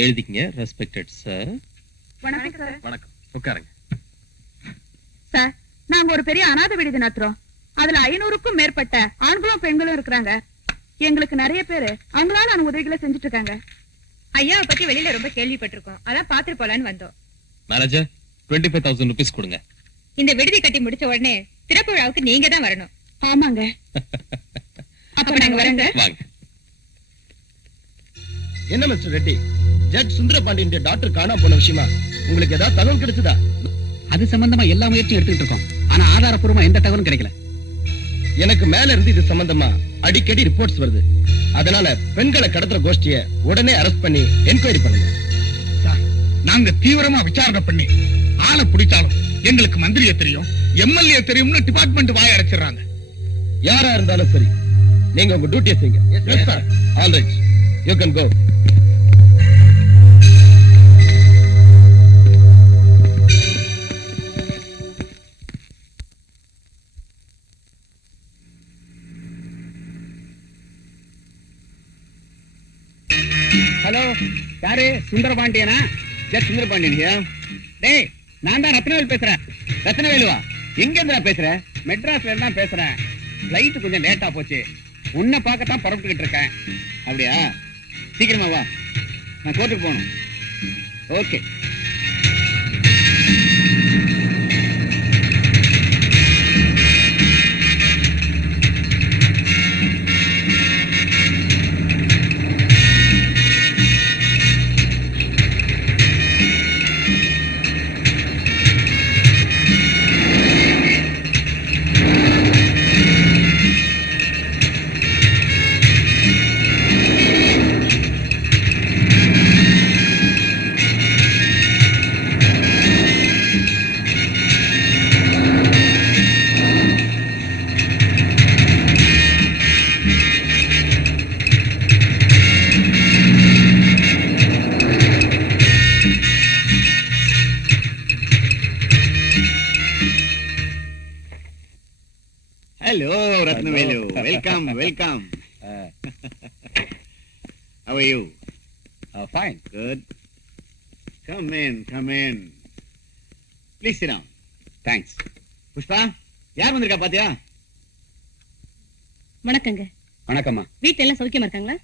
எழுதிக்கங்க. Respected sir. வணக்கம் சார். வணக்கம், உட்காருங்க. சார், நாங்க ஒரு பெரிய அநாத விடுதி நடத்துறோம். அதுல 500க்கும் மேற்பட்ட ஆண்களும் பெண்களும் இருக்கிறாங்க. எங்களுக்கு நிறைய பேரு அவங்களால உதவிகளை செஞ்சுட்டு இருக்காங்க. ஐயாவை பத்தி வெளியில ரொம்ப கேள்விப்பட்டிருக்கோம், அதான் பாத்துட்டு போலான்னு வந்தோம். மேனேஜர் 25,000 rupees கொடுங்க. இந்த விடுதி கட்டி முடிச்ச உடனே திறப்பு விழாவுக்கு நீங்க தான் வரணும். ஆமாங்க. அப்ப நாங்க வரங்க. வாங்க. என்ன mister Reddy, judge Sundarapandian doctor காணாம போன விஷயமா உங்களுக்கு ஏதாவது தகவல் கிடைச்சதா? அது சம்பந்தமா எல்லா முயற்சியும் எடுத்துக்கிட்டு இருக்கோம். ஆனா ஆதாரப்பூர்வமா எந்த தகவலும் கிடைக்கல. எனக்கு மேல இருந்து இது சம்பந்தமா அடிக்கடி ரிப்போர்ட்ஸ் வருது. அதனால பெண்களை கடத்துற கோஷ்டிய உடனே அரெஸ்ட் பண்ணி என்கொயரி பண்ணுங்க. சார், நாங்க தீவிரமா விசாரணை பண்ணி ஆளை பிடிச்சாலும் எங்களுக்கு மந்திரியை தெரியும், எம்எல்ஏ தெரியும்னு டிபார்ட்மெண்ட் வாய அடைச்சிடுறாங்க. யாரா இருந்தாலும் சரி, நீங்க உங்க டியூட்டியை செய்யுங்க. Yes sir. All right, you can go. Hello, யாரு? சுந்தரபாண்டியனா? ஜட்ஜ் சுந்தரபாண்டியன். டேய், நான் தான் ரத்னவேல் பேசுறேன். ரத்னவேலுவா? எங்க இருந்தா பேசுற? மெட்ராஸ்ல இருந்தா பேசுறேன். ஃளைட் கொஞ்சம் லேட்டா போச்சு. உன்னை பார்க்கத்தான் புறப்பட்டுக்கிட்டு இருக்கேன். அப்படியா? சீக்கிரமா வா, நான் கோர்ட்டுக்கு போகணும். Okay. Hello Rathnavelu, welcome welcome. How are you? Fine. Good. Come in. Please sit down. Thanks. Pushpa, யார் வந்திருக்கா பாத்தியா? வணக்கங்க. வணக்கம்மா. வீட்டுல எல்லாம் சௌக்கியமா இருக்காங்களா?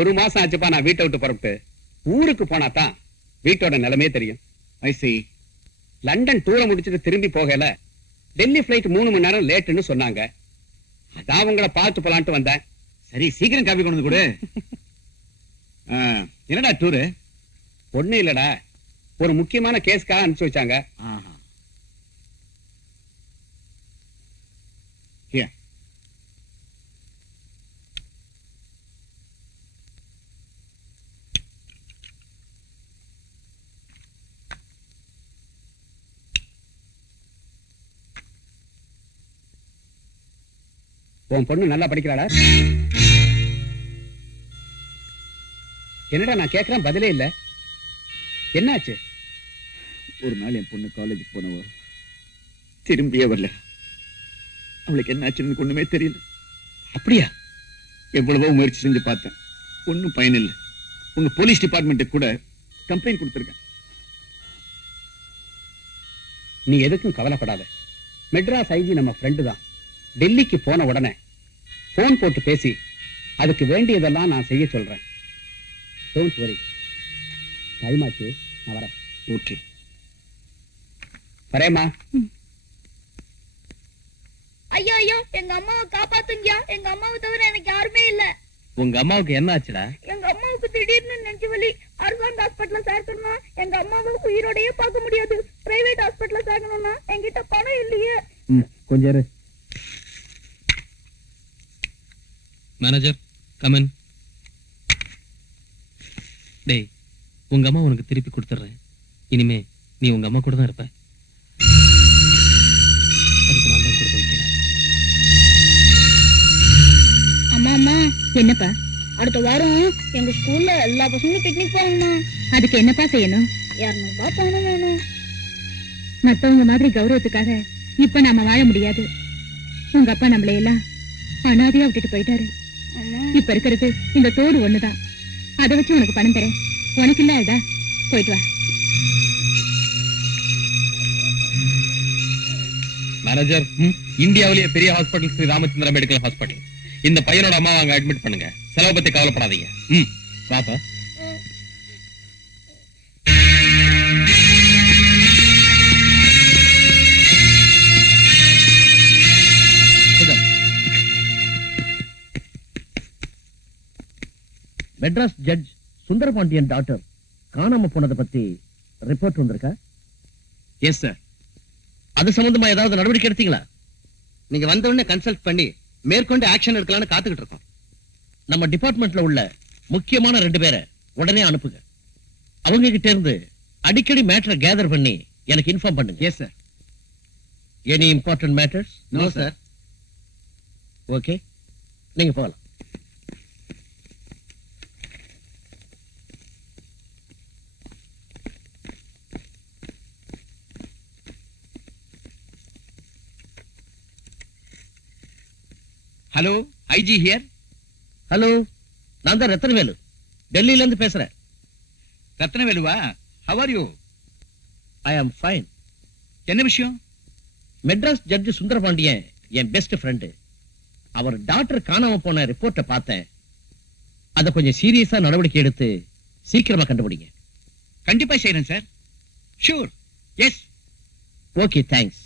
ஒரு மாசம் ஆச்சுப்பா நான் வீட்டை விட்டு புறப்பட்டு. ஊருக்கு போனா தான் வீட்டோட நிலைமையே தெரியும். I see. லண்டன் டூரை முடிச்சிட்டு திரும்பி போகல. டெல்லி பிளைட் 3 மணி நேரம் லேட்டுன்னு சொன்னாங்க. அதான் உங்களை பார்த்து போலான்ட்டு வந்தேன். சரி, சீக்கிரம் காபி கொண்டு வந்து கொடு. என்னடா டூரு? ஒண்ணும் இல்லடா, ஒரு முக்கியமான கேஸ்க்காக அனுப்பிச்சு வச்சாங்க. Here. உன் பொண்ணு நல்லா படிக்கிறாளா? என்னடா நான் கேட்கிறேன் பதிலே இல்ல. என்னாச்சு? ஒரு நாள் என் பொண்ணு காலேஜுக்கு போனவ திரும்பியே வரல. அவளுக்கு என்ன ஆச்சுன்னு ஒண்ணுமே தெரியல. அப்படியா? எவ்வளவோ முயற்சி செஞ்சு பார்த்தேன், ஒன்னும் பயன் இல்லை. உங்க போலீஸ் டிபார்ட்மெண்ட்டுக்கு கூட கம்ப்ளைண்ட் கொடுத்திருக்கேன். நீ எதுக்கும் கவலைப்படாத. மெட்ராஸ் ஐஜி நம்ம ஃப்ரெண்டு தான். டெல்லிக்கு போன உடனே போன் போட்டு பேசி அதுக்கு வேண்டியதெல்லாம் நான் செய்ய சொல்றேன். Don't worry. டைம் ஆச்சு, நான் வரேன். ஓகே, வரேம்மா. ஐயோ ஐயோ, எங்க அம்மாவை காப்பாத்துங்கயா. எங்க அம்மாவை தவிர எனக்கு யாருமே இல்ல. உங்க அம்மாவுக்கு என்ன ஆச்சுடா? எங்க அம்மாவுக்கு திடீர்னு நெஞ்சு வலி. அரசாங்க ஹாஸ்பிட்டல்ல சேர்க்கணும்னா எங்க அம்மாவை உயிரோடயே பார்க்க முடியாது. பிரைவேட் ஹாஸ்பிட்டல்ல சேர்க்கணும்னா என்கிட்ட பணம் இல்லையே. கொஞ்சம் இரு. Manager come on. டேய், உங்க அம்மா உனக்கு திருப்பி கொடுத்துறேன். இனிமே நீ உங்க அம்மா கூட தான் இருப்ப. அதுக்கு நான் தான் கொடுத்து வைக்கிறேன். அம்மா அம்மா, என்னப்பா? அடுத்த வாரம் எங்க ஸ்கூல்ல எல்லா பசங்களும் பிக்னிக் போகணுமா? அதுக்கு என்னப்பா செய்யணும்? 200 ரூபாய் பணம் வேணும். மத்தவங்க மாதிரி கௌரவத்துக்காக இப்ப நாம வாழ முடியாது. உங்க அப்பா நம்மளை எல்லாம் அனாதையா விட்டுட்டு போயிட்டாரு. இப்ப இருக்கிறது இந்த தோடு ஒண்ணுதான். அதை வச்சு உனக்கு பணம் தரேன். உனக்கு இல்ல இதா, போயிட்டு வா. மேனேஜர், இந்தியாவிலேயே பெரிய hospital Sri Ramachandra medical hospital. இந்த பையனோட அம்மா அங்க அட்மிட் பண்ணுங்க. செலவு பத்தி கவலைப்படாதீங்க. பாப்பா. மெட்ராஸ் ஜட்ஜ் சுந்தரபாண்டியன் டாக்டர் காணாம போனதை பத்தி ரிப்போர்ட் வந்திருக்கா? Yes sir. அது சம்பந்தமா ஏதாவது நடவடிக்கை எடுத்தீங்களா? நீங்க வந்த உடனே கன்சல்ட் பண்ணி மேற்கொண்டு ஆக்ஷன் எடுக்கலாம்னு காத்துக்கிட்டு இருக்கோம். நம்ம டிபார்ட்மெண்ட்ல உள்ள முக்கியமான 2 பேரை உடனே அனுப்புங்க. அவங்க கிட்ட இருந்து அடிக்கடி மேட்டரை கேதர் பண்ணி எனக்கு இன்ஃபார்ம் பண்ணுங்க. Yes sir. Any important matters? No sir. Okay, நீங்க போகலாம். Hello, IG here. ஹலோ, நான் தான் ரத்னவேலு, டெல்லியில இருந்து பேசுறேன். ரத்னவேலுவா? How are you? I am fine. என்ன விஷயம்? மெட்ராஸ் ஜட்ஜ் சுந்தரபாண்டியன் என் பெஸ்ட் ஃப்ரெண்டு. அவர் டாக்டர் காணாம போன ரிப்போர்ட்டை பார்த்தேன். அதை கொஞ்சம் சீரியஸா நடவடிக்கை எடுத்து சீக்கிரமா கண்டுபிடிங்க. கண்டிப்பா செய்யறேன் sir. Sure. Yes. Okay, thanks.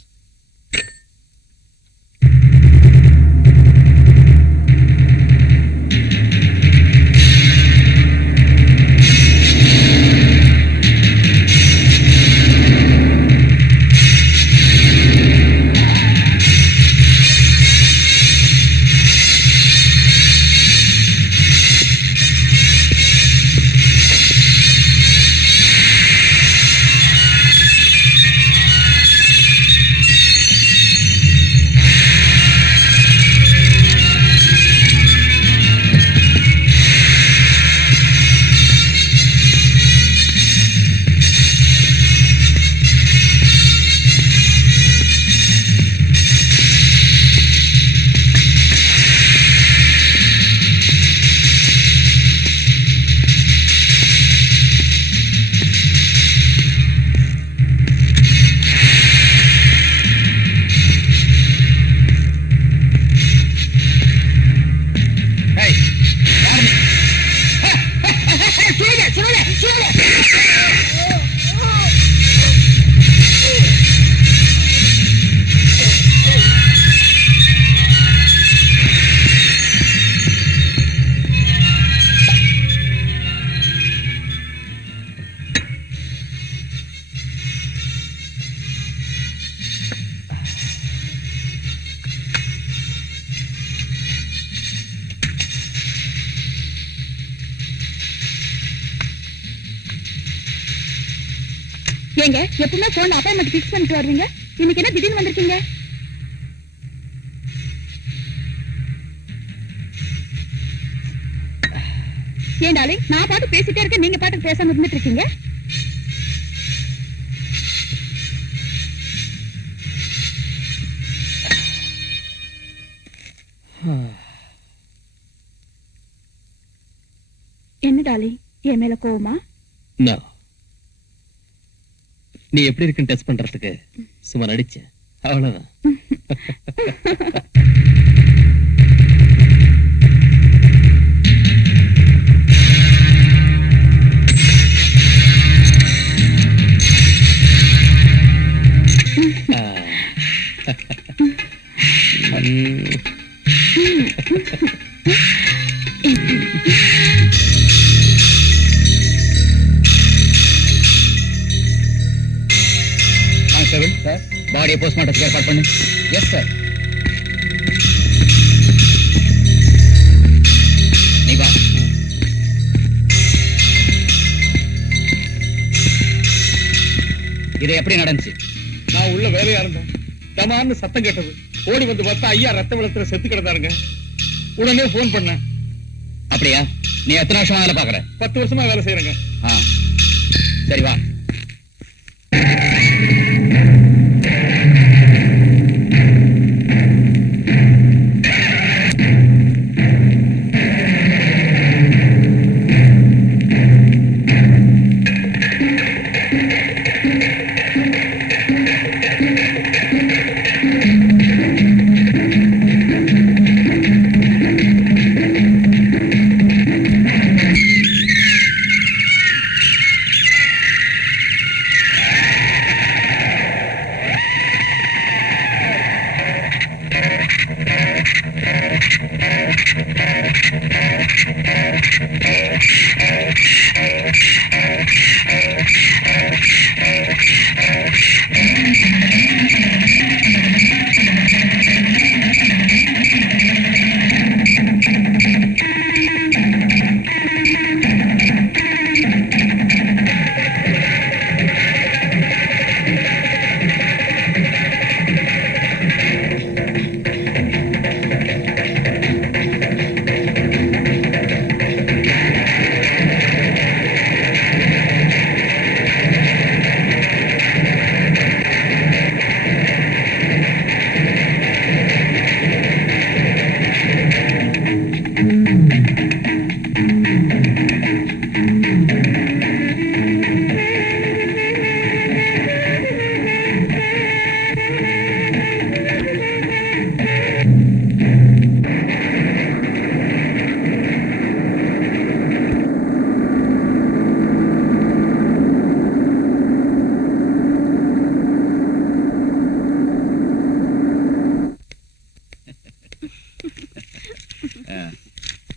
ஏங்க எப்பவுமே போன்ல அப்பாயின்மெண்ட் ஃபிக்ஸ் பண்ணிட்டு வருவீங்க, இன்னைக்கு என்ன திடீர்னு வந்திருக்கீங்க? ஏன் டார்லிங், நான் பாட்டு பேசிட்டே இருக்கேன், நீங்க பாட்டு பேசாம இருந்துட்டு இருக்கீங்க. என்ன டார்லிங், என் மேல கோவமா? No. நீ எப்படி இருக்குன்னு டெஸ்ட் பண்றதுக்கு சும்மா நடிச்சேன், அவ்வளவுதான். சார், பாடியை போஸ்ட்மார்ட்டத்துக்கு ஏற்பாடு பண்ணு. Yes sir. நீ வா. இது எப்படி நடந்துச்சு? நான் உள்ள வேலையா இருந்தேன், தமான்னு சத்தம் கேட்டது. ஓடி வந்து பார்த்தா ஐயா ரத்த வெள்ளத்துல செத்து கிடந்தாருங்க. உடனே போன் பண்ணேன். அப்படியா? நீ எத்தனை வருஷமா வேலை பாக்குற? 10 வருஷமா வேலை செய்யறேங்க. சரி வா.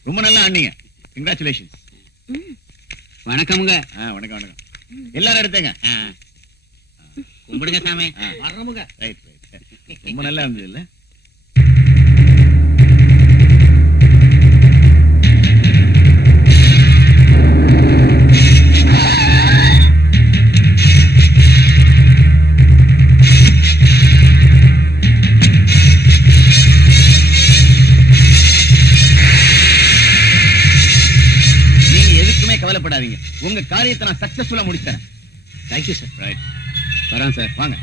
ரொம்ப நல்லா ஆனீங்க. கங்க்ராச்சுலேஷன்ஸ். வணக்கம்ங்க. வணக்கம் வணக்கம். எல்லாரும் எடுத்தேங்க. கும்பிடுங்க சாமி. வர்றோமுங்க. Right right. ரொம்ப நல்லா இருந்தது இல்ல? கவலைப்படாதீங்க, உங்க காரியத்தை நான் சக்சஸ்ஃபுல்லா முடிச்சேன். Thank you sir. ரைட், வரேன் சார். வாங்க.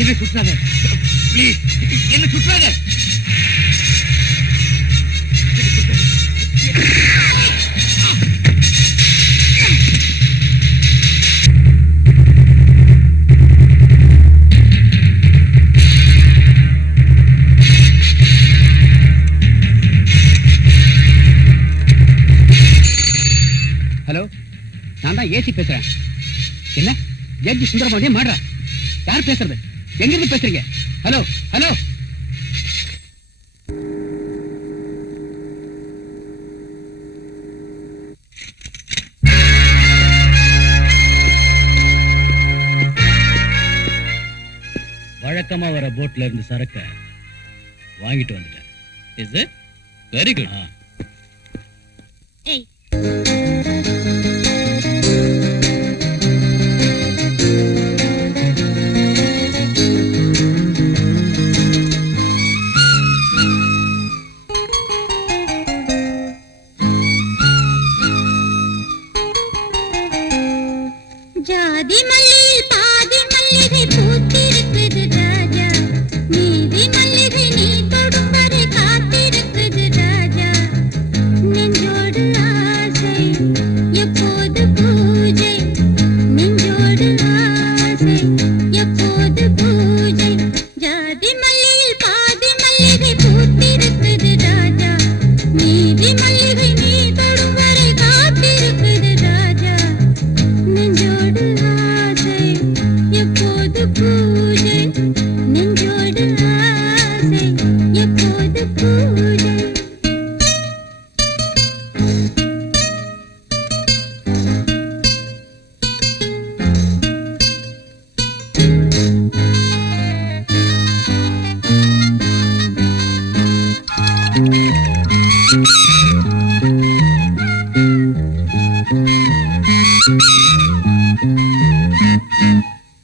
என்ன சுற்றாத ப்ளீஸ் என்ன சுற்றாத. ஹலோ, நான் தான் ஏசி பேசுறேன். என்ன ஜட்ஜி சுந்தரபாண்டியன் மாடுறா? யார் பேசுறது? எங்க இருந்து பேசுறீங்க? Hello hello. வழக்கமா வர போட்ல இருந்து சரக்க வாங்கிட்டு வந்துட்டேன். Is it very good. ஏய், ஜாதி மல்லியில் பாதி மல்லிகை பூத்திருக்குது ராஜா, நீதி மல்லிகை நீ தொடும் வரை காத்திருக்குது ராஜா, நெஞ்சோடு ஆசை எப்போது பூஜை, நெஞ்சோடு ஆசை எப்போது பூஜை, ஜாதி மல்லியில் பாதி மல்லிகை பூத்திருக்குது ராஜா, நீதி மல்லிகை நீ தொடும் வரை காத்திருக்குது ராஜா, நெஞ்சோடு ஆசை எப்போது பூஜை, நெஞ்சோடு ஆசை எப்போது பூஜை.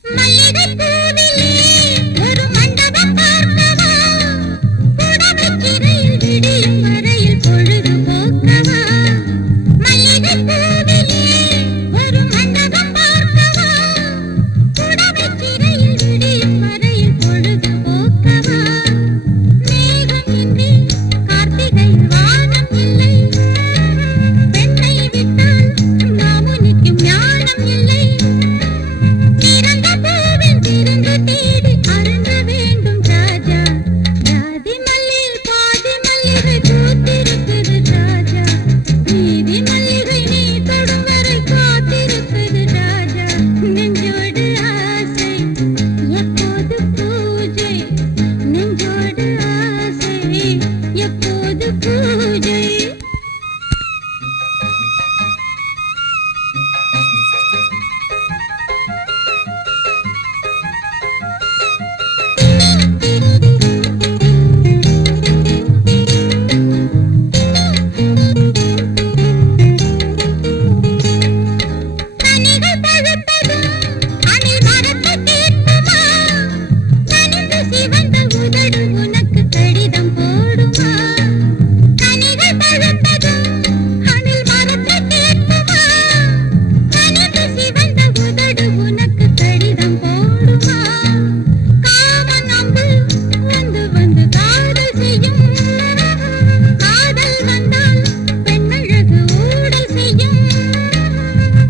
மல்லிகை பூவிலே ஒரு மண்டபம் பார்க்கவா, புடவைச்சிறையில் விடியும் வரையில் பொழுது போக்கவா, மல்லிகை பூவிலே ஒரு மண்டபம் பார்க்கவா, புடவைச்சிறையில் விடியும் வரையில் பொழுது போக்கவா, மேகமின்றி கார்த்திகை வானம் இல்லை, பெண்ணை விட்டால் மாமுனிக்கும் ஞானம் இல்லை, திறந்த பூவின் திறந்து தேடி அருந்த வேண்டும் ராஜா, ஜாதி மல்லியில் பாதி மல்லிகை பூத்திருக்குது ராஜா, நீதி மல்லிகை நீ தொடும் வரை காத்திருக்குது ராஜா, நெஞ்சோடு ஆசை எப்போது பூஜை, நெஞ்சோடு ஆசை எப்போது பூஜை. கனிகள் பழுத்ததும் அணில் மரத்தை கேட்குமா, கனிந்து சிவந்த உதடு உனக்கு கடிதம் போடுமா, கனிகள் பழுத்ததும் அணில் மரத்தை கேட்குமா, கனிந்து சிவந்த உதடு உனக்கு கடிதம் போடுமா, காமன் அம்பு வந்து வந்து காதல் செய்யும், காதல் வந்தால் பெண்ணழகு ஊடல் செய்யும்,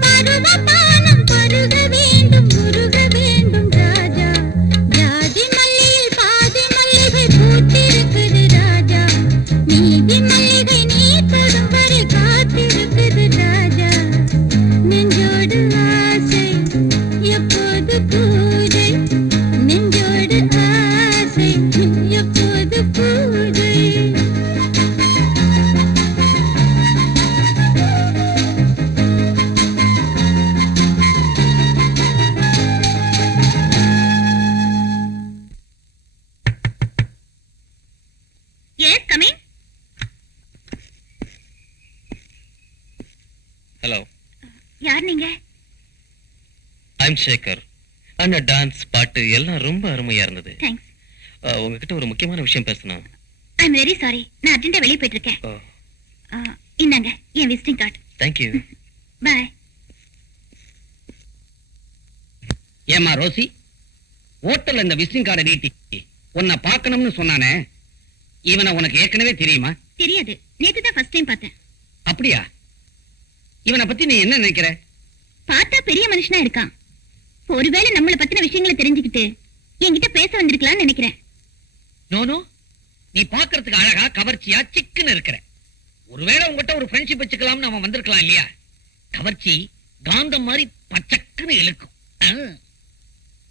பருவபானம் பருக வேண்டும் உருக வேண்டும் ராஜா, ஜாதி மல்லியில் பாதி மல்லிகை பூத்திருக்குது ராஜா, நீதி மல்லிகை நீ தொடும் வரை காத்திருக்குது ராஜா, நெஞ்சோடு ஆசை எப்போது பூஜை, நெஞ்சோடு ஆசை எப்போது பூஜை. Yes, come in. ஹலோ, யார் நீங்க? ஐம் சேகர். அண்ணா டான்ஸ் பாட்டு எல்லாம் ரொம்ப அருமையா இருந்தது. தேங்க்ஸ். உங்ககிட்ட ஒரு முக்கியமான விஷயம் பேசணும். ஐ எம் வெரி சாரி, நான் அர்ஜென்ட்டா வெளியே போயிட்டு இருக்கேன். இந்தாங்க என் விசிட்டிங் கார்டு. தேங்க்யூ. பை. ஏமா ரோசி, ஹோட்டல்ல இந்த விசிட்டிங் கார்டை நீட்டி உன்னை பார்க்கணும்னு சொன்னானே, இவனை உனக்கு ஏற்கனவே தெரியுமா? தெரியாது, நேத்து தான் ஃபர்ஸ்ட் டைம் பார்த்தேன். அப்படியா? இவனை பத்தி நீ என்ன நினைக்கிற? பார்த்தா பெரிய மனுஷனா இருக்கான். ஒருவேளை நம்மள பத்தின விஷயங்களை தெரிஞ்சுக்கிட்டு என்கிட்ட பேச வந்திருக்கலாம்னு நினைக்கிறேன். நோனோ, நீ பாக்குறதுக்கு அழகா கவர்ச்சியா சிக்குன்னு இருக்கிற. ஒருவேளை உங்ககிட்ட ஒரு ஃப்ரெண்ட்ஷிப் வச்சுக்கலாம்னு அவன் வந்திருக்கலாம் இல்லையா? கவர்ச்சி காந்தம் மாதிரி பச்சக்குன்னு இழுக்கும்.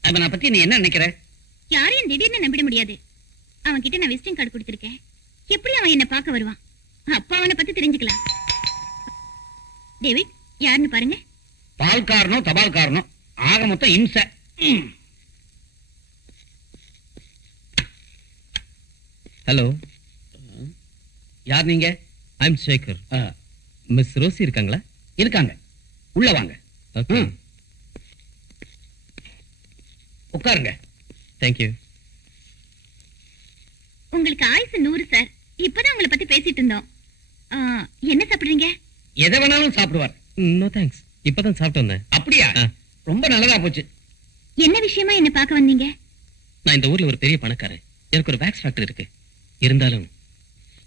அவனை பத்தி நீ என்ன நினைக்கிற? யாரையும் திடீர்னு நம்பிட முடியாது. அவன் கிட்ட நான் விசிட்டிங் கார்டு கொடுத்திருக்கேன். எப்படி அவன் என்ன பார்க்க வருவான்? அப்ப அவனை பத்தி தெரிஞ்சுக்கலாம். டேவிட் யாருன்னு பாருங்க. பால்காரனோ தபால்காரனோ, ஆக மொத்தம் இம்சை. ஹலோ, யார் நீங்க? ஐம் சேகர். மிஸ் ரோசி இருக்காங்களா? இருக்காங்க, உள்ள வாங்க. ஓகே, உட்காருங்க. தேங்க்யூ. உங்களுக்கு ஆயுசு 100 சார். இப்பதான் உங்களை பத்தி பேசிட்டு இருந்தோம். என்ன சாப்பிடுறீங்க? எதை வேணாலும் சாப்பிடுவார். நோ தேங்க்ஸ், இப்பதான் சாப்பிட்டு வந்தேன். அப்படியா? ரொம்ப நல்லதா போச்சு. என்ன விஷயமா என்ன பார்க்க வந்தீங்க? நான் இந்த ஊர்ல ஒரு பெரிய பணக்காரன். எனக்கு ஒரு வேக்ஸ் ஃபேக்டரி இருக்கு. இருந்தாலும்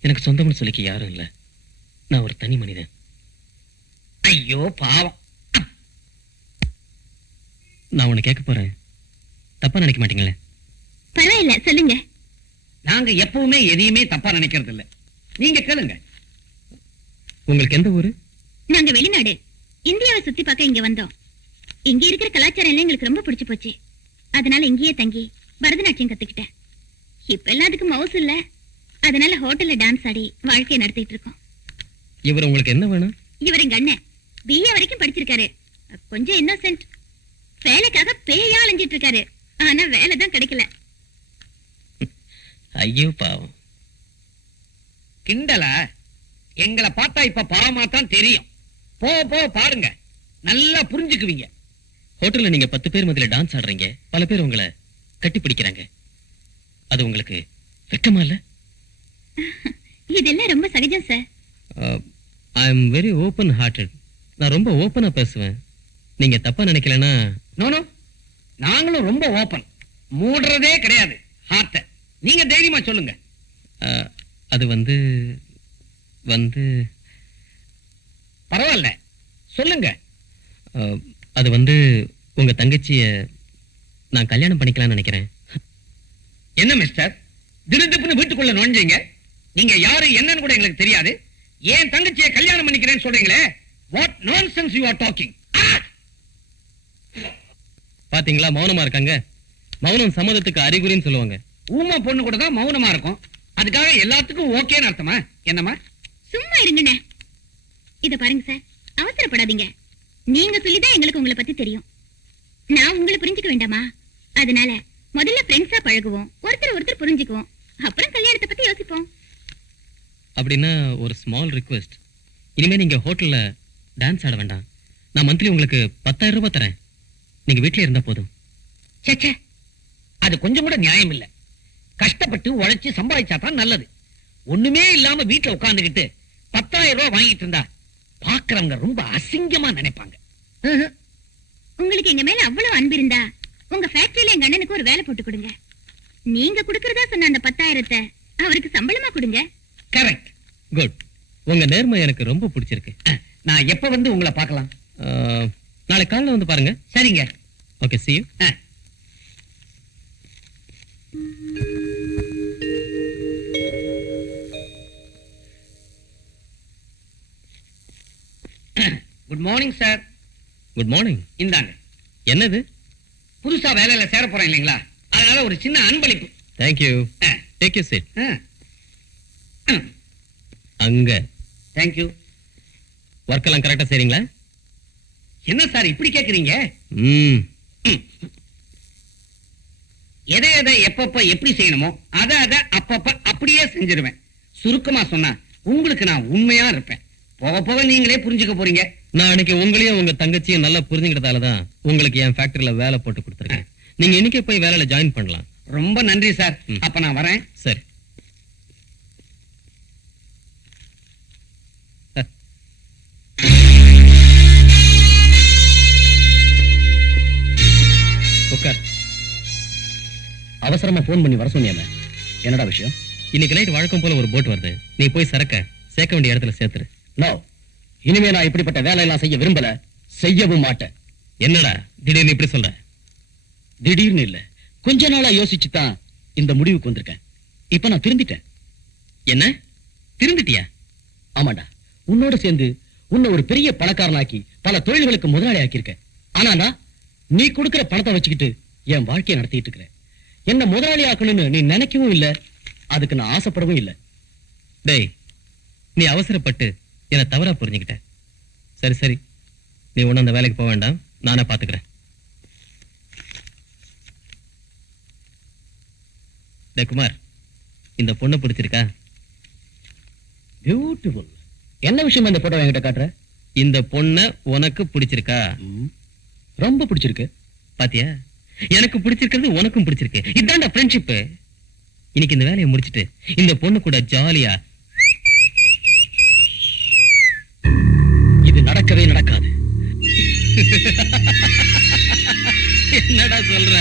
எனக்கு சொந்தம்னு சொல்லிக்க யாரும் இல்ல. நான் ஒரு தனி மனிதன். ஐயோ பாவம். நான் உன்னை கேட்க போறேன், தப்பா நினைக்க மாட்டீங்களே? பரவாயில்ல, சொல்லுங்க. நாங்க எப்பவுமே எதையுமே தப்பா நினைக்கிறது இல்ல. நீங்க கேளுங்க. உங்களுக்கு எந்த ஊரு? நாங்க வெளிநாடு, இந்தியாவை சுத்தி பார்க்க இங்க வந்தோம். இங்க இருக்கிற கலாச்சாரம் எல்லாம் எங்களுக்கு ரொம்ப பிடிச்சு போச்சு. அதனால இங்கேயே தங்கி பரதநாட்டியம் கத்துக்கிட்டேன். இப்ப எல்லாம் அதுக்கு மவுஸ் இல்ல. அதனால ஹோட்டல்ல டான்ஸ் ஆடி வாழ்க்கையை நடத்திட்டு இருக்கோம். இவர் உங்களுக்கு என்ன வேணும்? இவர் எங்க அண்ணன். BA வரைக்கும் படிச்சிருக்காரு. கொஞ்சம் இன்னோசென்ட். வேலைக்காக பேயா அலைஞ்சிட்டு இருக்காரு. ஆனா வேலை தான் கிடைக்கல. ஐயோ பாவம். கிண்டலா? எங்களை பார்த்தா இப்ப பாவமா தான் தெரியும். போ போ பாருங்க, நல்லா புரிஞ்சுக்குவீங்க. ஹோட்டல்ல நீங்க 10 பேர் மத்தியில டான்ஸ் ஆடுறீங்க. பல பேர் உங்களை கட்டி பிடிக்கிறாங்க. அது உங்களுக்கு வெட்கமா இல்ல? இதெல்லாம் ரொம்ப சகஜம் sir. I am very open hearted. நான் ரொம்ப ஓபனா பேசுவேன். நீங்க தப்பா நினைக்கலனா? நோனோ, நாங்களும் ரொம்ப ஓபன், மூடுறதே கிடையாது ஹார்ட்ட. நீங்க தைரியமா சொல்லுங்க. அது வந்து பரவாயில்ல, சொல்லுங்க. அது வந்து உங்க தங்கச்சிய நான் கல்யாணம் பண்ணிக்கலாம்னு நினைக்கிறேன். என்ன மிஸ்டர், திடுதிப்புன்னு வீட்டுக்குள்ள நுழைஞ்சீங்க? நீங்க யாரு என்னன்னு கூட எங்களுக்கு தெரியாது. ஏன் தங்கச்சியை கல்யாணம் பண்ணிக்கிறேன்னு சொல்றீங்களே? What nonsense you are talking? பாத்தீங்களா, மௌனமா இருக்காங்க. மௌனம் சம்மதத்துக்கு அறிகுறின்னு சொல்லுவாங்க. ஊமா பொண்ணு கூட தான் மௌனமா இருக்கும். அதுக்காக எல்லாத்துக்கும் ஓகேன்னு அர்த்தமா? என்னமா? சும்மா இருங்கண்ணே. இத பாருங்க சார், அவசரப்படாதீங்க. நீங்க சொல்லிதான் எங்களுக்கு உங்களை பத்தி தெரியும். நான் உங்களை புரிஞ்சுக்க வேண்டாமா? அதனால முதல்ல ஃப்ரெண்ட்ஸா பழகுவோம், ஒருத்தர் புரிஞ்சுக்குவோம், அப்புறம் கல்யாணத்தை பத்தி யோசிப்போம். அப்படின்னா ஒரு ஸ்மால் ரிக்வெஸ்ட். இனிமே நீங்க ஹோட்டல்ல டான்ஸ் ஆட வேண்டாம். நான் மந்த்லி உங்களுக்கு 10,000 ரூபாய் தரேன். நீங்க வீட்லயே இருந்தா போதும். சேச்சே, அது கொஞ்சம் கூட நியாயம் இல்ல. கஷ்டப்பட்டு உழைச்சு சம்பாதிச்சா தான் நல்லது. ஒண்ணுமே இல்லாம வீட்டுல உட்கார்ந்துகிட்டு 10,000 ரூபாய் வாங்கிட்டு இருந்தா பாக்குறவங்க ரொம்ப அசிங்கமா நினைப்பாங்க. உங்களுக்கு எங்க மேல அவ்வளவு அன்பு இருந்தா உங்க ஃபேக்டரியில எங்க அண்ணனுக்கு ஒரு வேலை போட்டு கொடுங்க. நீங்க கொடுக்கறதா சொன்ன அந்த 10,000 அவருக்கு சம்பளமா கொடுங்க. கரெக்ட். குட். உங்க நேர்மை எனக்கு ரொம்ப பிடிச்சிருக்கு. நான் எப்ப வந்து உங்களை பார்க்கலாம்? நாளைக்கு காலையில வந்து பாருங்க. சரிங்க. Okay, see you. Good morning sir. Good morning. இந்தாங்க. என்னது? புதுசா வேலையில சேர போறேன் இல்லைங்களா, அதனால ஒரு சின்ன அன்பளிப்பு. Thank you. Take your seat. ஆ. அங்க தேங்க்யூ. ஒர்க் எல்லாம் கரெக்டா செய்றீங்களா? என்ன சார் இப்படி கேக்குறீங்க? ம். எதை எதை எப்பப்ப எப்படி செய்யணுமோ அதை அப்பப்ப அப்படியே செஞ்சிருவேன். சுருக்கமா சொன்னா உங்களுக்கு நான் உண்மையா இருப்பேன். போக போக நீங்களே புரிஞ்சுக்க போறீங்க. நான் அன்னைக்கு உங்களையும் உங்க தங்கச்சியும் நல்லா புரிஞ்சுக்கிட்டதால தான் உங்களுக்கு என் ஃபேக்டரியில வேலை போட்டு கொடுத்துருக்கேன். நீங்க இன்னைக்கே போய் வேலையில ஜாயின் பண்ணலாம். ரொம்ப நன்றி சார். அப்ப நான் வரேன். சரி. உட்கார். அவசரமா போன் பண்ணி வர சொன்னியாமே, என்னடா விஷயம்? இன்னைக்கு நைட் வழக்கம் போல ஒரு போட் வருது. நீ போய் சரக்க சேர்க்க வேண்டிய இடத்துல சேர்த்துரு. நோ, இனிமே நான் இப்படிப்பட்ட வேலையெல்லாம் செய்ய விரும்பல, செய்யவும் மாட்டேன். என்னடா திடீர்னு இப்படி சொல்ற? திடீர்னு இல்ல, கொஞ்ச நாளா யோசிச்சு தான் இந்த முடிவுக்கு வந்திருக்கேன். இப்ப நான் திருந்திட்டேன். என்ன திரும்பிட்டியா? ஆமாண்டா, உன்னோட சேர்ந்து உன்னை ஒரு பெரிய பணக்காரனாக்கி பல தொழில்களுக்கு முதலாளி ஆக்கியிருக்கேன். ஆனா நான் நீ கொடுக்கிற பணத்தை வச்சுக்கிட்டு என் வாழ்க்கையை நடத்திட்டு இருக்கிறேன். என்ன முதலாளி ஆக்கணும்னு நீ நினைக்கவும் இல்ல, அதுக்கு நான் ஆசைப்படவும் இல்ல. டேய், நீ அவசரப்பட்டு என்ன தவறா புரிஞ்சுக்கிட்ட. சரி சரி, நீ ஒண்ணு அந்த வேலைக்கு போக வேண்டாம், நானே பாத்துக்கிறேன். டேய் குமார், இந்த பொண்ணை பிடிச்சிருக்கா? பியூட்டிஃபுல். என்ன விஷயம் இந்த போட்டோ என்கிட்ட காட்டுற? இந்த பொண்ணை உனக்கு பிடிச்சிருக்கா? ரொம்ப பிடிச்சிருக்கு. பாத்தியா, எனக்கு பிடிச்சிருக்கிறது உனக்கும் பிடிச்சிருக்கு. இதான்டா ஃப்ரெண்ட்ஷிப். இன்னைக்கு இந்த வேலையை முடிச்சிட்டு இந்த பொண்ணு கூட ஜாலியா. இது நடக்கவே நடக்காது. என்னடா சொல்ற?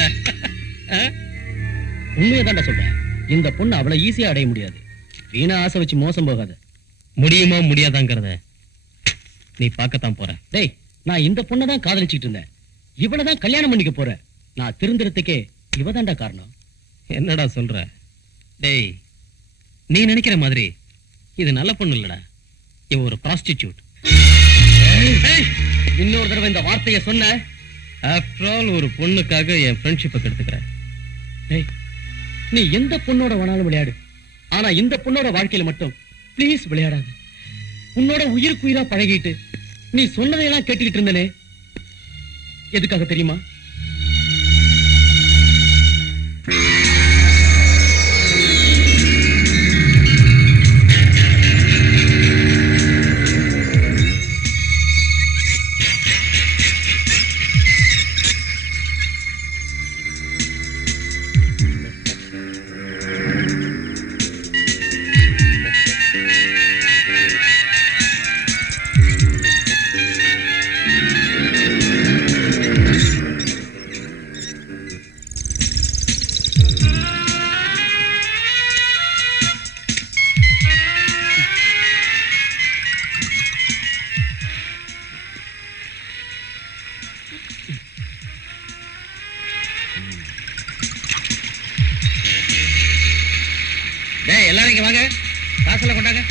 உண்மையதான்டா சொல்றேன். இந்த பொண்ணு அவ்வளவு ஈஸியா அடைய முடியாது. வீணா ஆசை வச்சு மோசம் போகாத. முடியுமா முடியாதாங்கிறத நீ பார்க்கத்தான் போற. டேய், நான் இந்த பொண்ணை தான் காதலிச்சுட்டு இருந்தேன். இவளதான் கல்யாணம் பண்ணிக்க போறேன். நான் திருந்துறதுக்கே இவதான்டா காரணம். என்னடா சொல்ற? டேய், நீ நினைக்கிற மாதிரி இது நல்ல பொண்ணு இல்லடா. இவ ஒரு ப்ராஸ்டிடியூட். இன்னொரு தடவை இந்த வார்த்தையை சொன்ன, ஆஃப்டர் ஆல் ஒரு பொண்ணுக்காக என் ஃப்ரெண்ட்ஷிப்பை கெடுத்துக்கிறேன். டேய், நீ எந்த பொண்ணோட வேணாலும் விளையாடு, ஆனா இந்த பொண்ணோட வாழ்க்கையில மட்டும் ப்ளீஸ் விளையாடாது. உன்னோட உயிருக்கு உயிரா பழகிட்டு நீ சொன்னதையெல்லாம் கேட்டுக்கிட்டு இருந்தனே, எதுக்காக தெரியுமா? டேய், எல்லாரும் இங்க வாங்க, காசெல்லாம் கொண்டாங்க.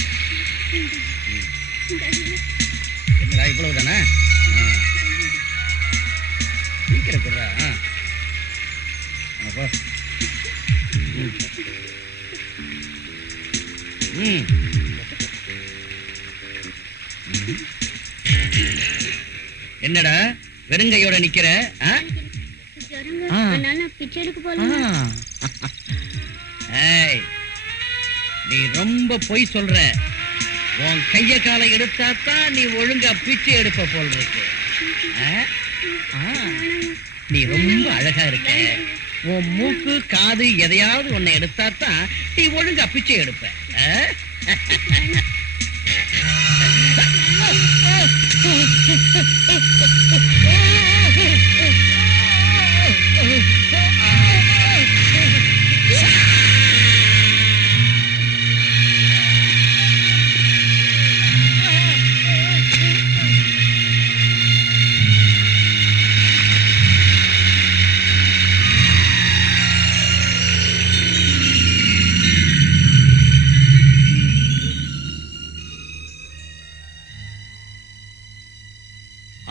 என்னடா இவ்வளவு தானே? சீக்கிரம் கொடுறா. என்னடா வெறுங்கையோட நிக்கிற? பிச்சை எடுக்க ஏய், நீ ரொம்ப பொய் சொல்ற. உன் கைய காலை எடுத்தாத்தான் நீ ஒழுங்கா பிச்சை எடுப்ப போல் இருக்கு. நீ ரொம்ப அழகா இருக்க. உன் மூக்கு காது எதையாவது உன்னை எடுத்தாத்தான் நீ ஒழுங்கா பிச்சை எடுப்ப.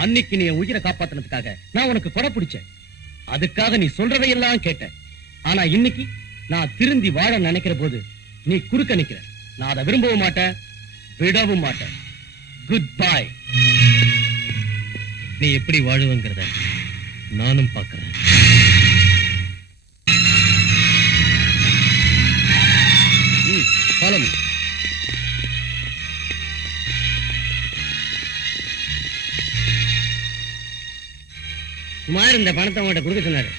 அன்னைக்கு நீ உயிரை காப்பாத்தினதுக்காக நான் உனக்கு கொடை பிடிச்சேன். அதுக்காக நீ சொல்றதையெல்லாம் கேட்டேன். ஆனா இன்னைக்கு நான் திருந்தி வாழ நினைக்கிற போது நீ குறுக்க நிக்கிற. நான் அதை விரும்பவும் மாட்டேன், விடவும் மாட்டேன். Good bye. நீ எப்படி வாழுவங்கிறத நானும் பார்க்கிறேன். Follow me. குமார் இந்த பணத்தை உங்கள்கிட்ட கொடுக்க சொன்னாரு.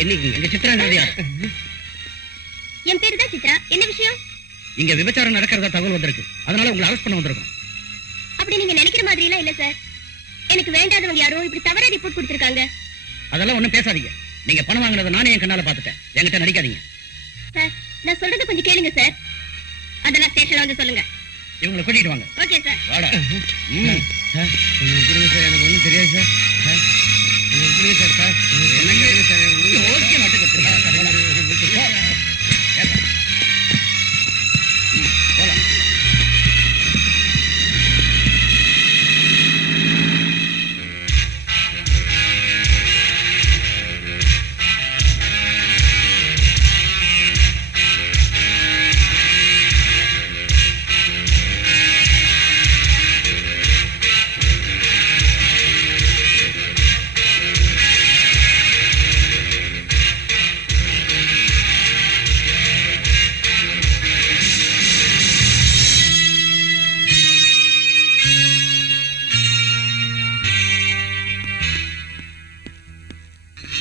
என்னைக்கு எங்க சித்ரா? என் பேரு தான் சித்ரா. என்ன விஷயம்? இங்க விபச்சாரம் நடக்கிறதா தகவல் வந்திருக்கு. அதனால உங்களை அரெஸ்ட் பண்ண வந்திருக்கோம். அப்படி நீங்க நினைக்கிற மாதிரி எல்லாம் இல்ல சார். எனக்கு வேண்டாதவங்க யாரோ இப்படி தவறா ரிப்போர்ட் கொடுத்திருக்காங்க. அதெல்லாம் ஒண்ணும் பேசாதீங்க. நீங்க பணம் வாங்குனதை நானே என் கண்ணால பாத்துட்டேன். என்கிட்ட நடிக்காதீங்க. சார் நான் சொல்றது கொஞ்சம் கேளுங்க சார். அதெல்லாம் ஸ்டேஷன்ல வந்து சொல்லுங்க. இவங்களை கூட்டிட்டு வாங்க. Okay sir. வாடா. சார் கொஞ்சம் கொடுங்க சார், எனக்கு ஒண்ணும் தெரியாது சார். சார் கொஞ்சம் கொடுங்க சார். சார் என்ன கேளுங்க சார், எனக்கு கொடுங்க. ஓகே நாட்டுக்கு போலாம்.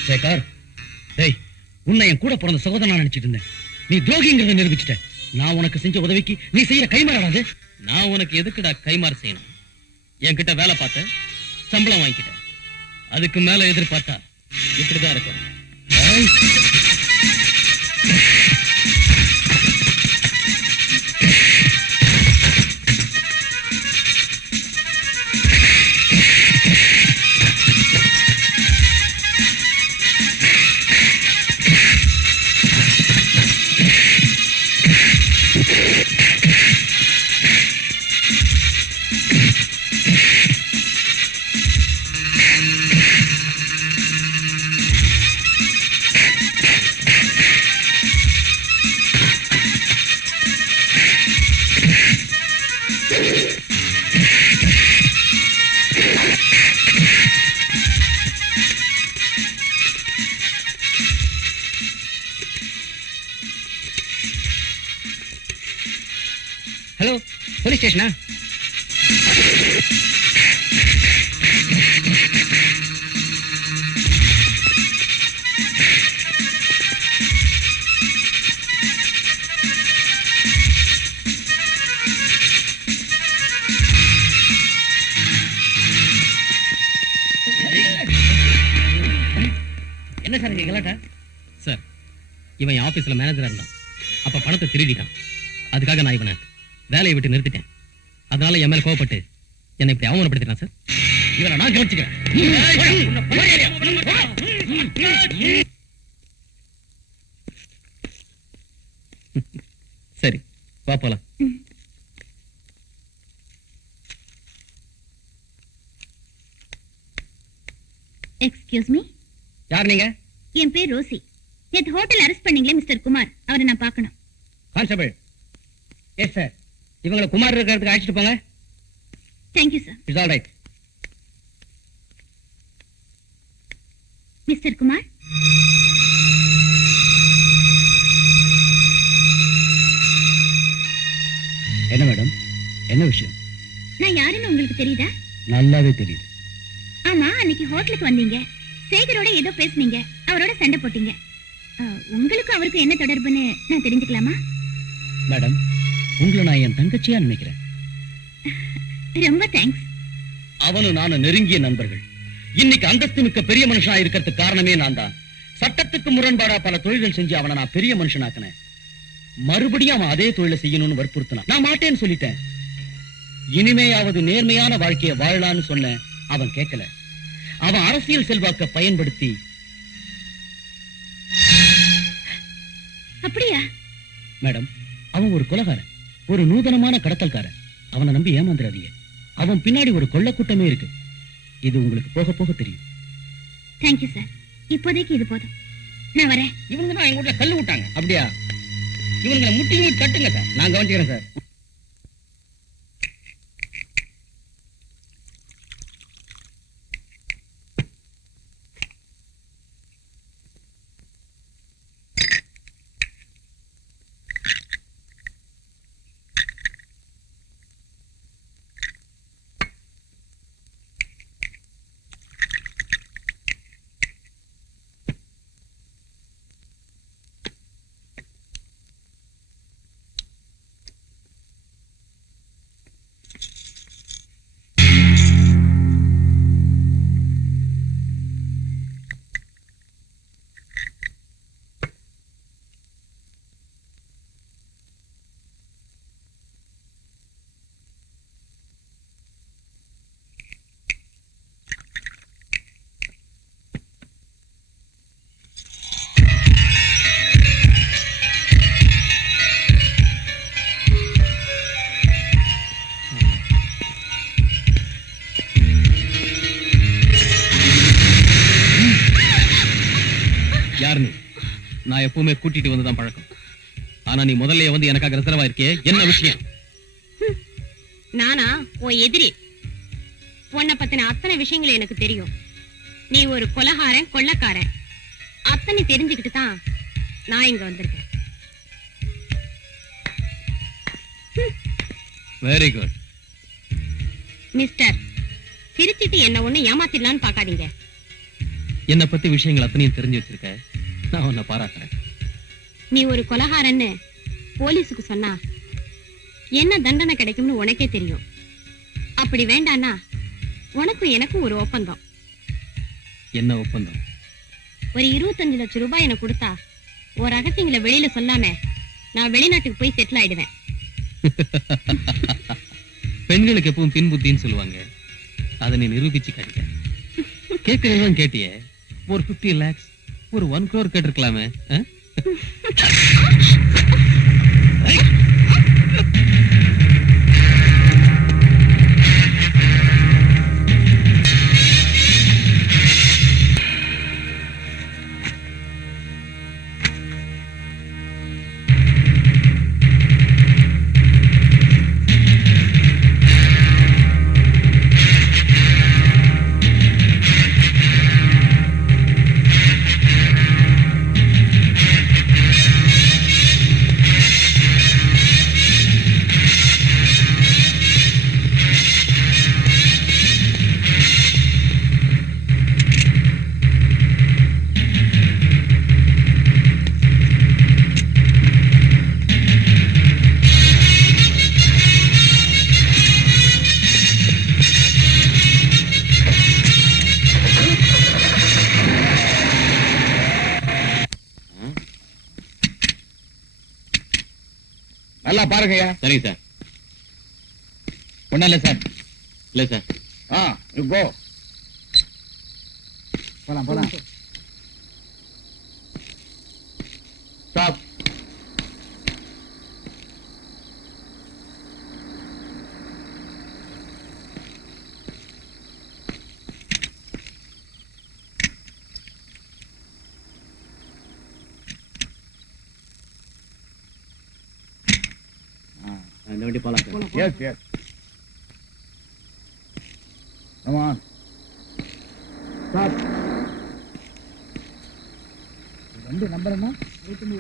சேகர், டேய், உன்னை என் கூட பிறந்த சகோதரனா நினைச்சிட்டு இருந்தேன். நீ துரோகிங்கிறத நிரூபிச்சிட்ட. நான் உனக்கு செஞ்ச உதவிக்கு நீ செய்யற கைமாறாது. நான் உனக்கு எதுக்குடா கைமாறு செய்யணும்? என்கிட்ட வேலை பார்த்த, சம்பளம் வாங்கிக்கிட்ட. அதுக்கு மேல எதிர்பார்த்தா இப்படிதான் இருக்கும். ஹலோ, போலீஸ் ஸ்டேஷனா? என்ன சார் இங்க கலாட்டா? சார், இவன் என் ஆபீஸ்ல மேனேஜரா இருந்தான். அப்ப பணத்தை திருடிட்டான். அதுக்காக நான் இவனை வேலையை விட்டு நிறுத்திட்டேன். அதனால என் மேல கோவப்பட்டு என்னை இப்படி அவமானப்படுத்திட்டான் சார். இவனை நான் கவனிச்சுக்கிறேன். சரி, வா போலாம். Excuse me. யார் நீங்க? என் பேர் ரோசி. நேத்து ஹோட்டல் அரெஸ்ட் பண்ணீங்களே மிஸ்டர் குமார், அவரை நான் பார்க்கணும். கான்ஸ்டபிள். Yes sir. இவங்களை குமார் இருக்கிறதுக்கு அழைச்சிட்டு போங்க. Thank you sir. It's all right. Mister Kumar, என்ன மேடம், என்ன விஷயம்? நான் யாருன்னு உங்களுக்கு தெரியுதா? நல்லாவே தெரியுது. ஆமா, அன்னைக்கு ஹோட்டலுக்கு வந்தீங்க. சேகரோட ஏதோ பேசுனீங்க, அவரோட சண்டை போட்டீங்க. உங்களுக்கும் அவருக்கும் என்ன தொடர்புன்னு நான் தெரிஞ்சுக்கலாமா? மேடம், உங்களை நான் என் தங்கச்சியா நினைக்கிறேன். ரொம்ப தேங்க்ஸ். அவனும் நானும் நெருங்கிய நண்பர்கள். இன்னைக்கு அந்தஸ்து மிக்க பெரிய மனுஷனா இருக்கிறதுக்கு காரணமே நான் தான். சட்டத்துக்கு முரண்பாடா பல தொழில்கள் செஞ்சு அவனை நான் பெரிய மனுஷனாக்கினேன். மறுபடியும் அவன் அதே தொழிலை செய்யணும்னு வற்புறுத்தினான். நான் மாட்டேன்னு சொல்லிட்டேன். இனிமேயாவது நேர்மையான வாழ்க்கையை வாழலான்னு சொன்னேன். அவன் கேட்கல. அவன் அரசியல் செல்வாக்க பயன்படுத்தி. அப்படியா? மேடம், அவன் ஒரு கொலைகாரன், ஒரு நூதனமான கடத்தல்காரன். அவனை நம்பி ஏமாந்துடாதீங்க. அவன் பின்னாடி ஒரு கொள்ள கூட்டமே இருக்கு. இது உங்களுக்கு போக போக தெரியும். Thank you sir. இப்போதைக்கு இது போதும். நான் வரேன். இவங்க தான் எங்க வீட்டுல கல்லு விட்டாங்க. அப்படியா? இவங்களை முட்டி தட்டுங்க சார். நான் கவனிச்சுக்கிறேன் சார். நான் எப்பவுமே கூட்டிட்டு வந்துதான் பழக்கம். ஆனா நீ முதல்ல வந்து எனக்காக ரிசர்வா இருக்கே, என்ன விஷயம்? நானா உன் எதிரி? உன்னை பத்தின அத்தனை விஷயங்களும் எனக்கு தெரியும். நீ ஒரு கொலகாரன், கொள்ளக்காரன், அத்தனை தெரிஞ்சுக்கிட்டு தான் நான் இங்க வந்திருக்கேன். Very good. மிஸ்டர், சிரிச்சிட்டு என்ன ஒண்ணு ஏமாத்திடலான்னு பாக்காதீங்க. என்ன பத்தி விஷயங்கள் அத்தனையும் தெரிஞ்சு வச்சிருக்க, நான் உன்னை பாராட்டுறேன். நீ ஒரு கொலகாரன்னு போலீஸுக்கு சொன்னா என்ன தண்டனை கிடைக்கும்னு உனக்கே தெரியும். அப்படி வேண்டானா உனக்கும் எனக்கும் ஒரு ஒப்பந்தம். என்ன ஒப்பந்தம்? ஒரு 25 லட்சம் ரூபாய் எனக்கு கொடுத்தா ஒரு ரகசியங்களை வெளியில சொல்லாம நான் வெளிநாட்டுக்கு போய் செட்டில் ஆயிடுவேன். பெண்களுக்கு எப்பவும் பின் புத்தின்னு சொல்லுவாங்க, அதை நீ நிரூபிச்சு காட்டிட்ட. கேட்கறதுதான் கேட்டியே, ஒரு 50 lakhs, ஒரு 1 crore கேட்டிருக்கலாமே. நல்லா பாருங்கய்யா. சரிங்க சார். ஒண்ணும் இல்ல சார். இல்ல சார். You go. போலாம். ஸ்டாப். இந்த வண்டி போலாம் sir. Yes, yes. Come on. Stop. வண்டி நம்பர் என்ன? 99.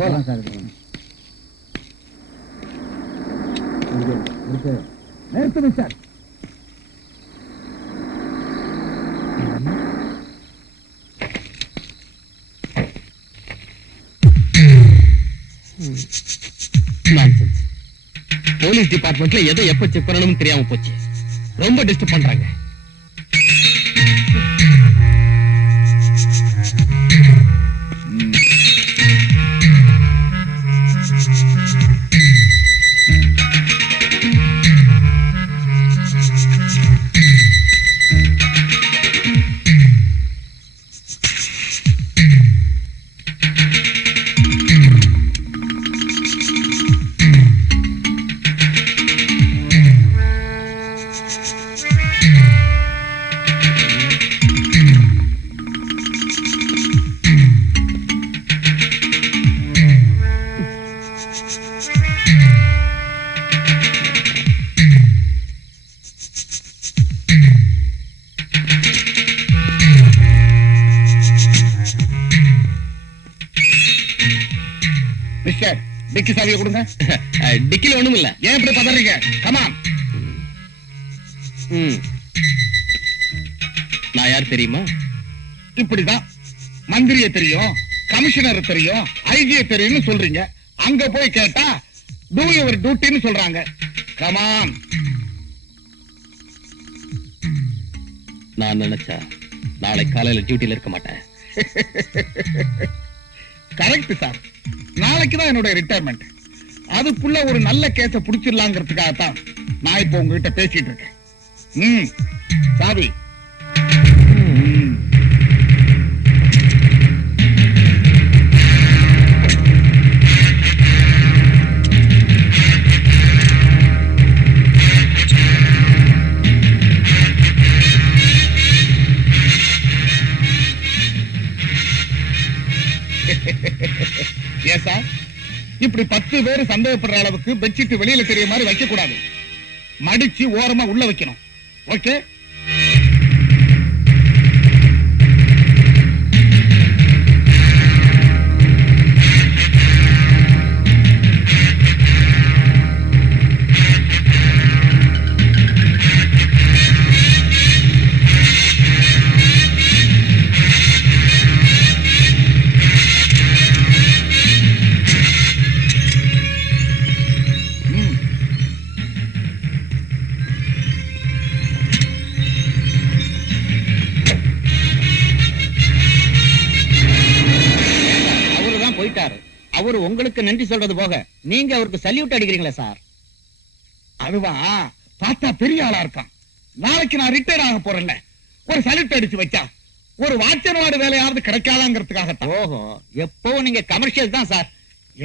போலாம் சார். நிறுத்துங்க சார். நான்சென்ஸ். போலீஸ் டிபார்ட்மெண்ட்ல எதை எப்ப செக் பண்ணணும்னு தெரியாம போச்சு. ரொம்ப டிஸ்டர்ப் பண்றாங்க. மிஸ்டர், டிக்கி சாவியை கொடுங்க. டிக்கில ஒண்ணும் இல்ல. ஏன் இப்படி பதறீங்க? கமான். நான் யார் தெரியுமா? இப்படிதான் மந்திரிய தெரியும், கமிஷனர் தெரியும், ஐஜியை தெரியும்னு சொல்றீங்க. அங்க போய் கேட்டா டூ யுவர் டியூட்டின்னு சொல்றாங்க. கமான். நான் நினைச்சா நாளை காலையில டியூட்டில இருக்க மாட்டேன். Correct sir. நாளைக்கு தான் என்னோட ரிட்டையர்மெண்ட். அதுக்குள்ள ஒரு நல்ல கேஸ புடிச்சிடலாங்கிறதுக்காக தான் நான் இப்போ உங்ககிட்ட பேசிட்டு இருக்கேன். சாவி. இப்படி 10 பேர் சந்தேகப்படுற அளவுக்கு பெட்ஷீட் வெளியில தெரிய மாதிரி வைக்க கூடாது. மடிச்சு ஓரமா உள்ள வைக்கணும். ஓகே? அவரு உங்களுக்கு நன்றி சொல்றது போக நீங்க அவருக்கு சல்யூட் அடிக்கிறீங்களா சார்? அதுவா பார்த்தா பெரிய ஆளா இருக்கான். நாளைக்கு நான் ரிட்டையர் ஆக போறேன்ல, ஒரு சல்யூட் அடிச்சு வச்சா ஒரு வாட்சர் வார்டு வேலையாவது கிடைக்காதாங்கிறதுக்காக. ஓஹோ, எப்பவும் நீங்க கமர்ஷியல் தான் சார்.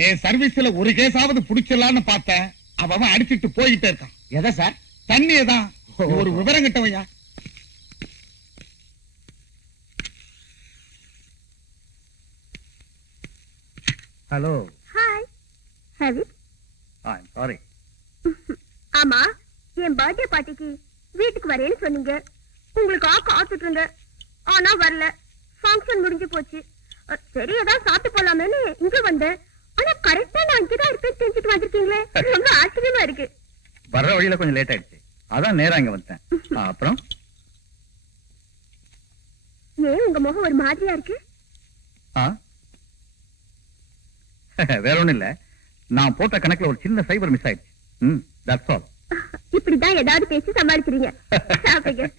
என் சர்வீஸ்ல ஒரு கேஸாவது புடிச்சிடலான்னு பார்த்தேன். அவன் அடிச்சிட்டு போயிட்டே இருக்கான். எதை சார்? தண்ணியே தான். ஒரு விவரம் கிட்டவையா. Hello. Hi. Have it. I'm sorry. ஆமா, என் பர்த்டே பார்ட்டிக்கு வீட்டுக்கு வரேன்னு சொன்னீங்க. உங்களுக்காக காத்துட்டு இருந்தேன். ஆனா வரல. ஃபங்க்ஷன் முடிஞ்சு போச்சு. சரி, ஏதாவது சாப்பிட்டு போலாமேன்னு இங்க வந்தேன். ஆனா கரெக்டா நான் இங்கதான் இருப்பேன் தெரிஞ்சுட்டு வந்திருக்கீங்களே. ரொம்ப ஆச்சரியமா இருக்கு. வர்ற வழியில கொஞ்சம் லேட் ஆயிடுச்சு, அதான் நேரா இங்க வந்துட்டேன். அப்புறம் ஏன் உங்க முகம் ஒரு மாதிரியா இருக்கு? வேற ஒண்ணும் இல்ல, நான் போட்ட கணக்குல ஒரு சின்ன சைபர் மிஸ் ஆயிடுச்சு. That's all. இப்படிதான் ஏதாவது பேசி சமாளிக்கிறீங்க. சாப்பிடுங்க.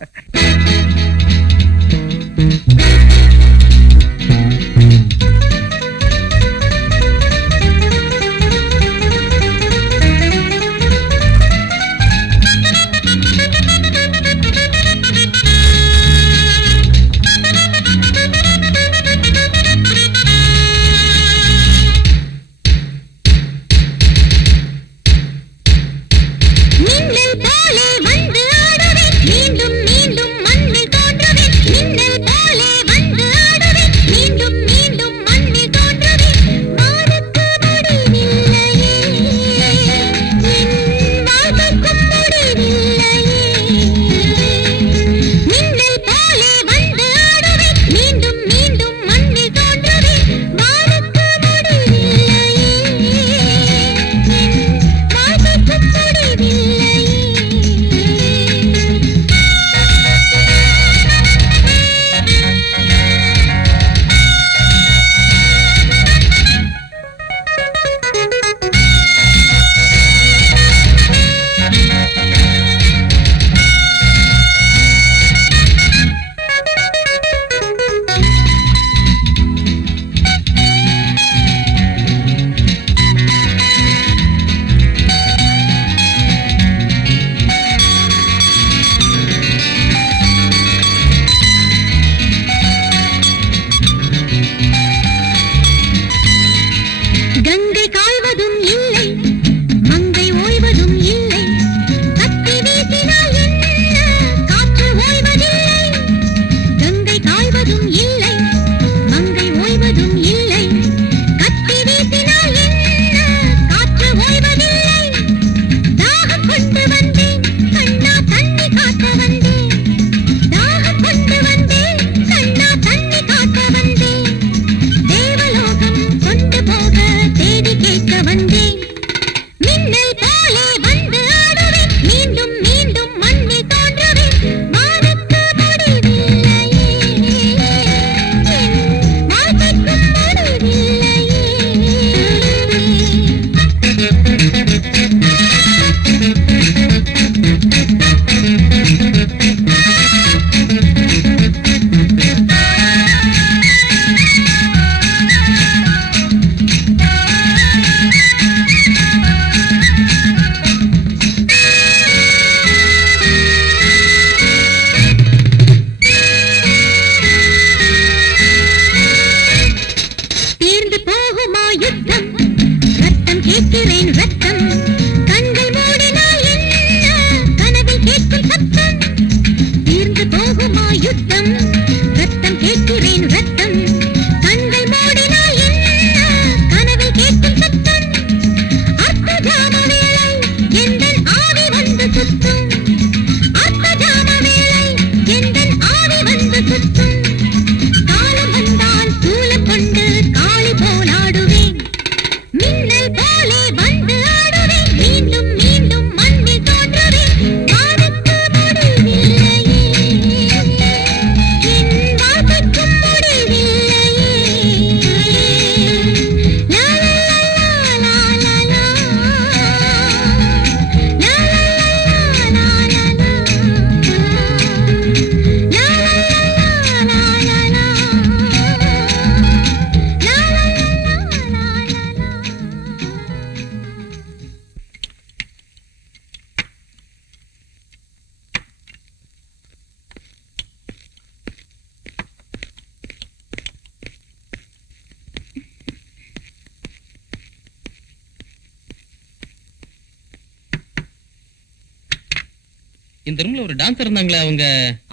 இந்த ரூம்ல ஒரு டான்சர் இருந்தாங்களே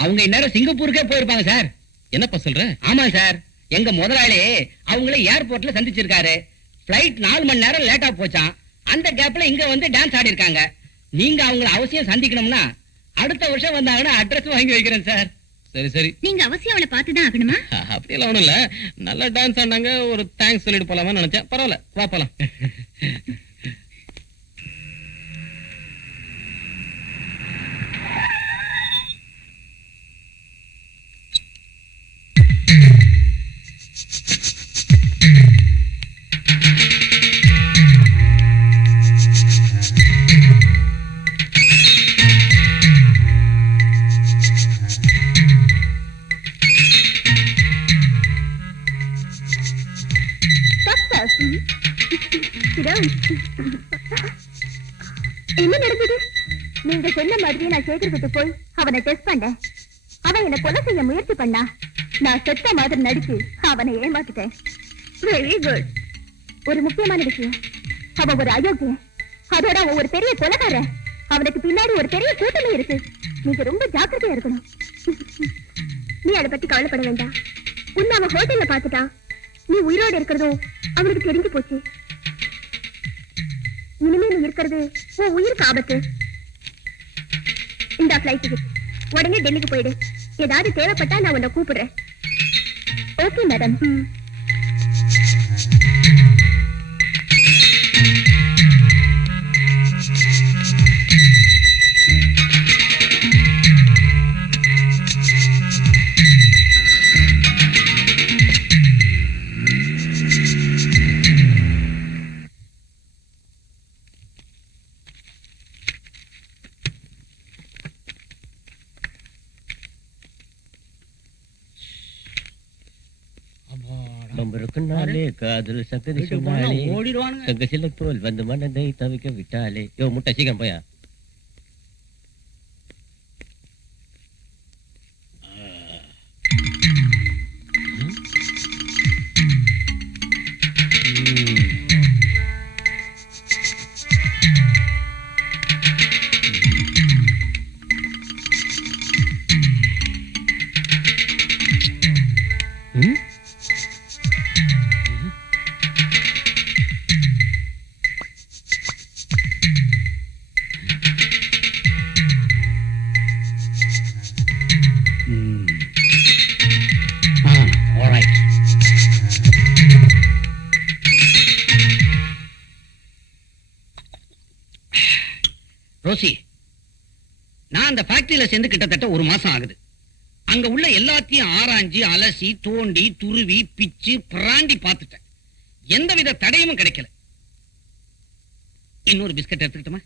அவங்க இந்நேரம் சிங்கப்பூருக்கே போயிருப்பாங்க சார். என்னப்பா சொல்ற? ஆமா சார், எங்க முதலாளி அவங்கள ஏர்போர்ட்ல சந்திச்சிருக்காரு. பிளைட் 4 மணி நேரம் லேட்டா போச்சான். அந்த கேப்ல இங்க வந்து டான்ஸ் ஆடி இருக்காங்க. நீங்க அவங்கள அவசியம் சந்திக்கணும்னா அடுத்த வருஷம் வந்தாங்கன்னா அட்ரஸ் வாங்கி வைக்கிறேன் சார். சரி சரி, நீங்க அவசியம் அவளை பார்த்துதான் ஆகணுமா? அப்படியெல்லாம் ஒண்ணும் இல்ல, நல்லா டான்ஸ் ஆடினாங்க, ஒரு தேங்க்ஸ் சொல்லிட்டு போலாமா நினைச்சேன். பரவாயில்ல, வா போலாம். என்ன நடந்தது? நீங்க சொன்ன மாதிரி நான் சேகர்கிட்ட போய் அவனை டெஸ்ட் பண்ணேன். அவன் என்ன கொலை செய்ய முயற்சி பண்ணா. நான் செத்த மாதிரி நடிச்சு அவனை ஏமாத்திட்டேன். Very good. ஒரு முக்கியமான விஷயம், அவன் ஒரு அயோக்கியன். அதோட அவன் ஒரு பெரிய கொலைகாரன். அவனுக்கு பின்னாடி ஒரு பெரிய கூட்டமே இருக்கு. நீங்க ரொம்ப ஜாக்கிரதையா இருக்கணும். நீ அதை பத்தி கவலைப்பட வேண்டாம். உன்னை அவன் ஹோட்டல்ல பாத்துட்டான். நீ உயிரோடு இருக்கிறதும் அவனுக்கு தெரிஞ்சு போச்சு. இனிமே நீ இருக்கிறது உன் உயிருக்கு ஆபத்து. இந்த ஃபிளைட் டிக்கெட், உடனே டெல்லிக்கு போயிடு. ஏதாவது தேவைப்பட்டா நான் உன்னை கூப்பிடுறேன். Okay madam. காதல் சங்கதி சொன்னாலே சங்கசில தோல் வந்து மனதை தவிக்க விட்டாலே. யோ முட்டை சீக்கிரம் போயா. ரோசி, நான் அந்த ஃபேக்டரியில சேர்ந்து கிட்டத்தட்ட 1 மாசம் ஆகுது. அங்க உள்ள எல்லாத்தையும் ஆராய்ஞ்சு அலசி தோண்டி துருவி பிச்சு பிராண்டி பார்த்துட்டேன். எந்தவித தடையும் கிடைக்கல. இன்னொரு பிஸ்கட் எடுத்துக்கிட்டோமா?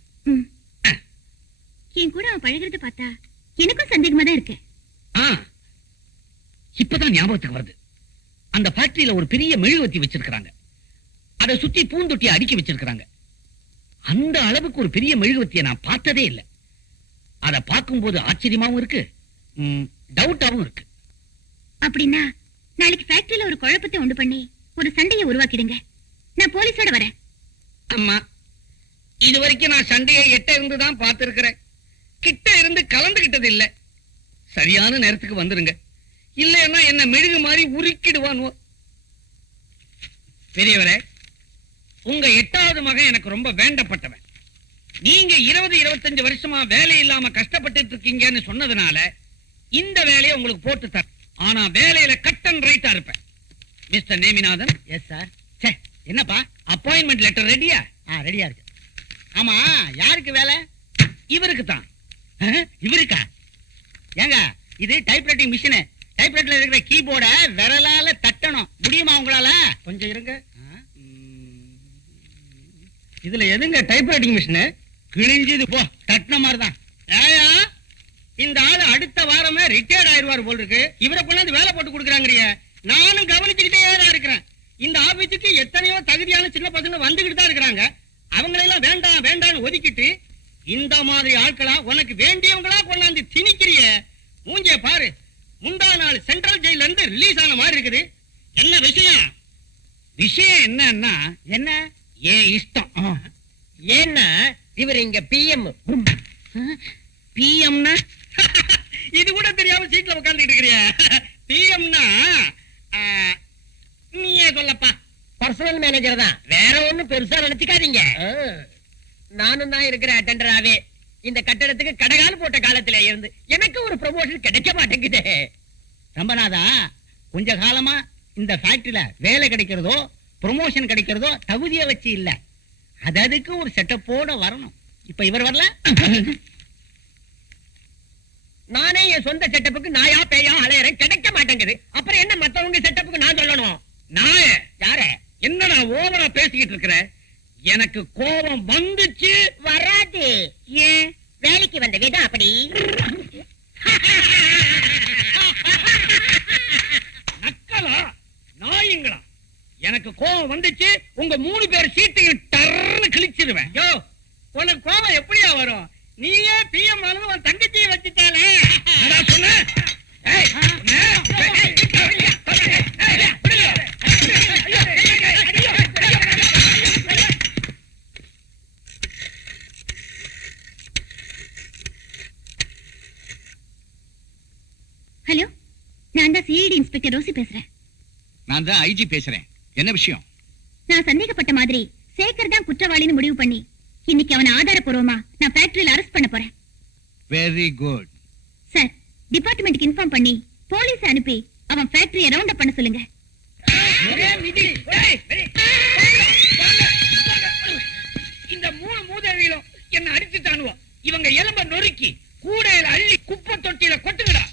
என் கூட அவன் பழகிறது பார்த்தா எனக்கும் சந்தேகமா தான் இருக்கு. இப்பதான் ஞாபகத்துக்கு வருது. அந்த ஃபேக்டரியில ஒரு பெரிய மெழுகுவர்த்தி வச்சிருக்காங்க. அதை சுத்தி பூந்தொட்டி அடுக்கி வச்சிருக்காங்க. அந்த அளவுக்கு ஒரு பெரிய மெழுகுவர்த்தியை நான் பார்த்ததே இல்லை. அதை பார்க்கும்போது ஆச்சரியமாவும் இருக்கு, டவுட்டாவும் இருக்கு. அப்படின்னா நாளைக்கு ஃபேக்டரியில ஒரு குழப்பத்தை உண்டு பண்ணி ஒரு சண்டையை உருவாக்கிடுங்க. நான் போலீஸோட வரேன். அம்மா, இது வரைக்கும் நான் சண்டையை எட்ட இருந்து தான் பார்த்திருக்கிறேன். கிட்ட இருந்து கலந்துகிட்டது இல்ல. சரியான நேரத்துக்கு வந்துருங்க, இல்லைன்னா என்ன மெழுகு மாதிரி உருக்கிடுவான். பெரியவரே, உங்க 8வது மகன் எனக்கு ரொம்ப வேண்டப்பட்டவன். நீங்க 20-25 வருஷமா வேலை இல்லாம கஷ்டப்பட்டு இருக்கீங்கன்னு சொன்னதுனால இந்த வேலையை உங்களுக்கு போட்டு தர. ஆனா வேலையில கட் அண்ட் ரைட்டா இருப்பேன். மிஸ்டர் நேமிநாதன். Yes sir. என்னப்பா, அப்பாயின்மெண்ட் லெட்டர் ரெடியா? ரெடியா இருக்கு. ஆமா, யாருக்கு வேலை? இவருக்கு தான். இவருக்கா? ஏங்க, இது டைப்ரைட்டிங் மிஷின். டைப்ரைட்டர்ல இருக்கிற கீபோர்டை விரலால தட்டணும். முடியுமா உங்களால? கொஞ்சம் இருங்க. இதுல எதுங்க டைப்ரைட்டிங் மிஷின்? கிழிஞ்சது போ, தட்டின மாதிரிதான். ஏயா, இந்த ஆளு அடுத்த வாரமே ரிட்டையர்ட் ஆயிடுவார் போல் இருக்கு. இவரை கொண்டாந்து வேலை போட்டு கொடுக்குறாங்கறிய. நானும் கவனிச்சுக்கிட்டே தான் இருக்கிறேன். இந்த ஆபீஸுக்கு எத்தனையோ தகுதியான சின்ன பசங்க வந்துகிட்டு தான் இருக்கிறாங்க. அவங்களெல்லாம் வேண்டாம் வேண்டாம்னு ஒதுக்கிட்டு இந்த மாதிரி ஆட்களா உனக்கு வேண்டியவங்களா கொண்டாந்து திணிக்கிறிய. மூஞ்சிய பாரு, முந்தா நாள் சென்ட்ரல் ஜெயில இருந்து ரிலீஸ் ஆன மாதிரி இருக்குது. என்ன விஷயம்? விஷயம் என்னன்னா, என்ன? ஏன் இஷ்டம். ஏன்னா இவர் இங்க பிஎம். பிஎம்னா இது கூட தெரியாம சீட்ல உட்கார்ந்துட்டு இருக்கிறியா? பிஎம்னா நீயே சொல்லப்பா. பர்சனல் மேனேஜர் தான், வேற ஒண்ணும் பெருசா நினைச்சுக்காதீங்க. நானும் தான் இருக்கிற அட்டெண்டராவே இந்த கட்டடத்துக்கு கடகால் போட்ட காலத்துல இருந்து எனக்கு ஒரு ப்ரமோஷன் கிடைக்க மாட்டேங்குது. ரம்பநாதா, கொஞ்ச காலமா இந்த ஃபேக்டரியில வேலை கிடைக்கிறதோ ப்ரொமோஷன் கிடைக்கிறதோ தகுதியை வச்சு இல்ல, அதுக்கு ஒரு செட்டப்போட வரணும். இப்ப இவர் வரல. நானே என் சொந்த செட்டப்புக்கு நாயா பேயா அலையறேன், கிடைக்க மாட்டேங்குது. அப்புறம் என்ன மத்தவங்க செட்டப்புக்கு நான் சொல்லணும்? நான் யார? என்னடா ஓவரா பேசிக்கிட்டு இருக்கிற? எனக்கு கோபம் வந்துச்சு. வராது. ஏன்? வேலைக்கு வந்த விதம் அப்படி. நக்கலா நாயுங்களா? எனக்கு கோபம் வந்துச்சு, உங்க 3 பேர் சீட்டையும் டர்னு கிழிச்சிருவேன். யோ, உனக்கு கோபம் எப்படியா வரும்? நீயே பிஎம் ஆனது உன் தங்கச்சியை வச்சுட்டாலே. அதான் சொன்னேன். ஏய், ஹலோ, நான் தான் சிஐடி இன்ஸ்பெக்டர் ரோசி பேசுறேன். நான் தான் ஐஜி பேசுறேன். என்ன விஷயம்? நான் சந்தேகப்பட்ட மாதிரி சேகர் தான் குற்றவாளின்னு முடிவு பண்ணி இன்னைக்கு அவனை ஆதாரப்பூர்வமா நான் ஃபேக்டரியில அரெஸ்ட் பண்ண போறேன். Very good. சார், டிபார்ட்மெண்ட்டுக்கு இன்ஃபார்ம் பண்ணி போலீஸ் அனுப்பி அவன் ஃபேக்டரியை ரவுண்ட் அப் பண்ண சொல்லுங்க. இந்த 3 மூதேவிகளும் என்ன அடிச்சுட்டானுவோ. இவங்க எலும்ப நொறுக்கி கூடையில அள்ளி குப்பை தொட்டியில கொட்டுங்கடா.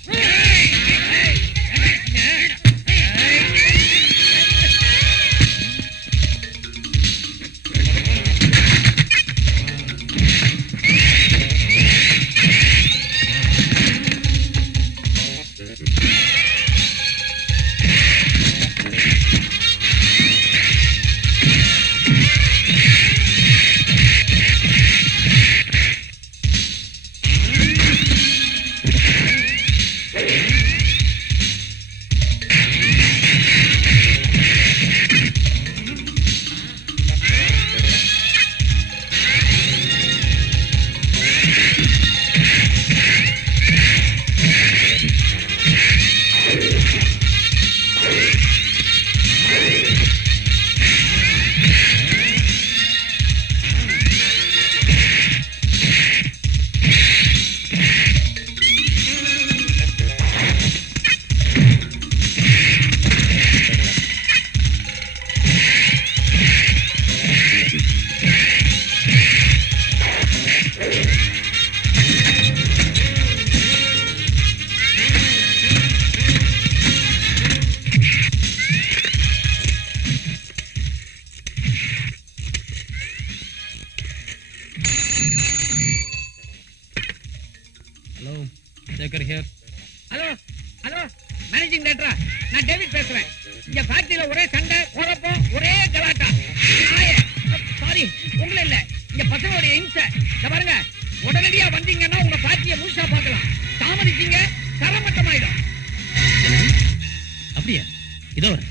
Hello, Sekar here. Hello hello, managing டைரக்டரா? நான் டேவிட் பேசுறேன். இங்க ஃபேக்டரியில ஒரே சண்டை, குழப்பம், ஒரே கலாட்டா. சாரி, உங்களை இல்ல, இங்க பசங்களுடைய இன்சை. இத பாருங்க, உடனடியா வந்தீங்கன்னா உங்க பார்ட்டியை முழுசா பார்க்கலாம். தாமதிச்சீங்க, தரமட்டமாயிடும். அப்படியா? இதோ வரேன்.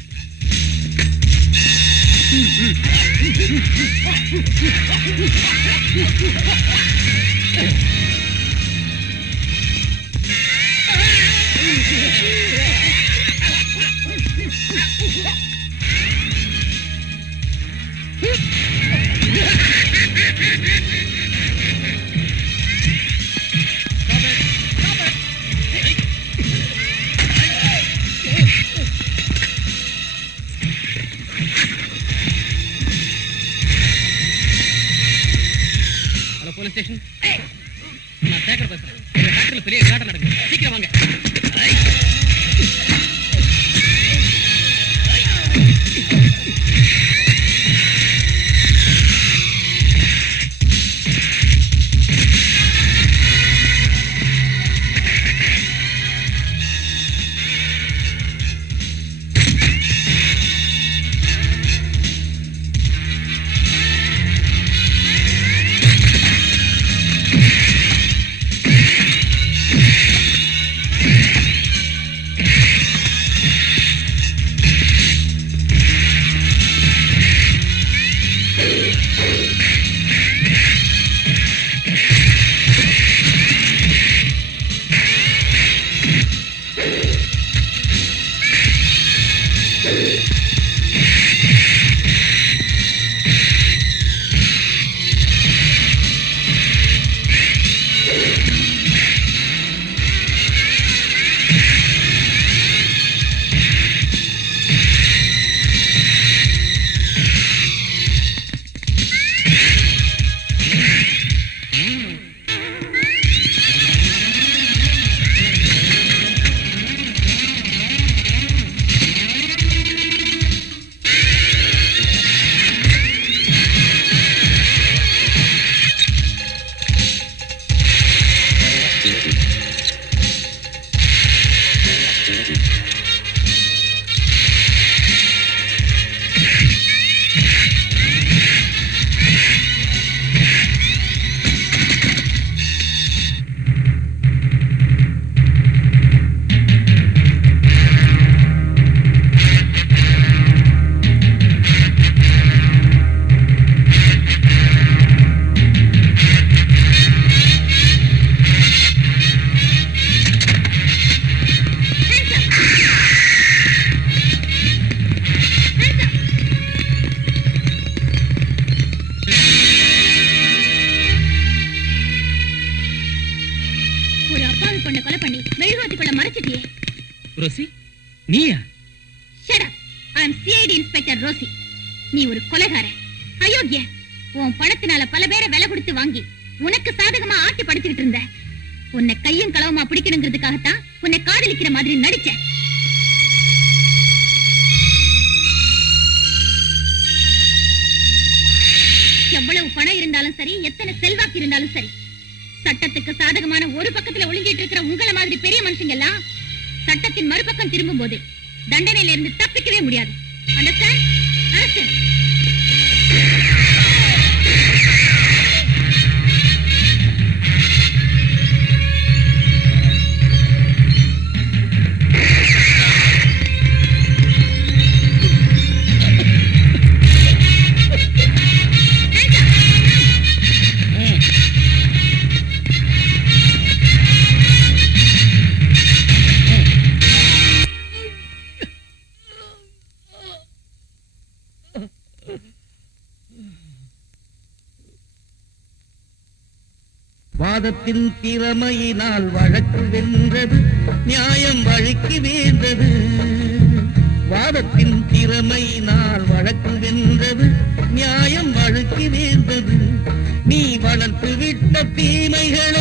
Hello, police station. நான் சேகர் பேசுறேன். இந்த ஃபேக்டரியில் பெரிய கலாட்டம் நடக்குது. சீக்கிரம் வாங்க. ஒரு அப்பாவி பொண்ணை கொலை பண்ணி மெழுகுவர்த்திக்குள்ள மறைச்சிட்டியே. ரோசி நீயா? Shut up. I am CID Inspector Rosie. நீ ஒரு கொலைகாரன், அயோக்கிய. உன் பணத்தினால பல பேரை விலை கொடுத்து வாங்கி உனக்கு சாதகமா ஆட்டி படுத்திக்கிட்டு இருந்த. உன்னை கையும் களவுமா பிடிக்கணுங்கிறதுக்காகத்தான் உன்னை காதலிக்கிற மாதிரி நடிச்சேன். எவ்வளவு பணம் இருந்தாலும் சரி, எத்தனை செல்வாக்கு இருந்தாலும் சரி, சட்டத்துக்கு சாதகமான ஒரு பக்கத்துல ஒளிஞ்சிட்டு இருக்கிற உங்களை மாதிரி பெரிய மனுஷங்க எல்லாம் சட்டத்தின் மறுபக்கம் திரும்பும் போது தண்டனையில இருந்து தப்பிக்கவே முடியாது. அண்டர்ஸ்டாண்ட்? அரசு வாதத்தின் திறமையினால் வழக்கு வென்றது, நியாயம் வழக்கு வேந்தது. வாதத்தின் திறமையினால் வழக்கு வென்றது, நியாயம் வழக்கு வேந்தது. நீ வளர்த்து விட்ட தீமைகளை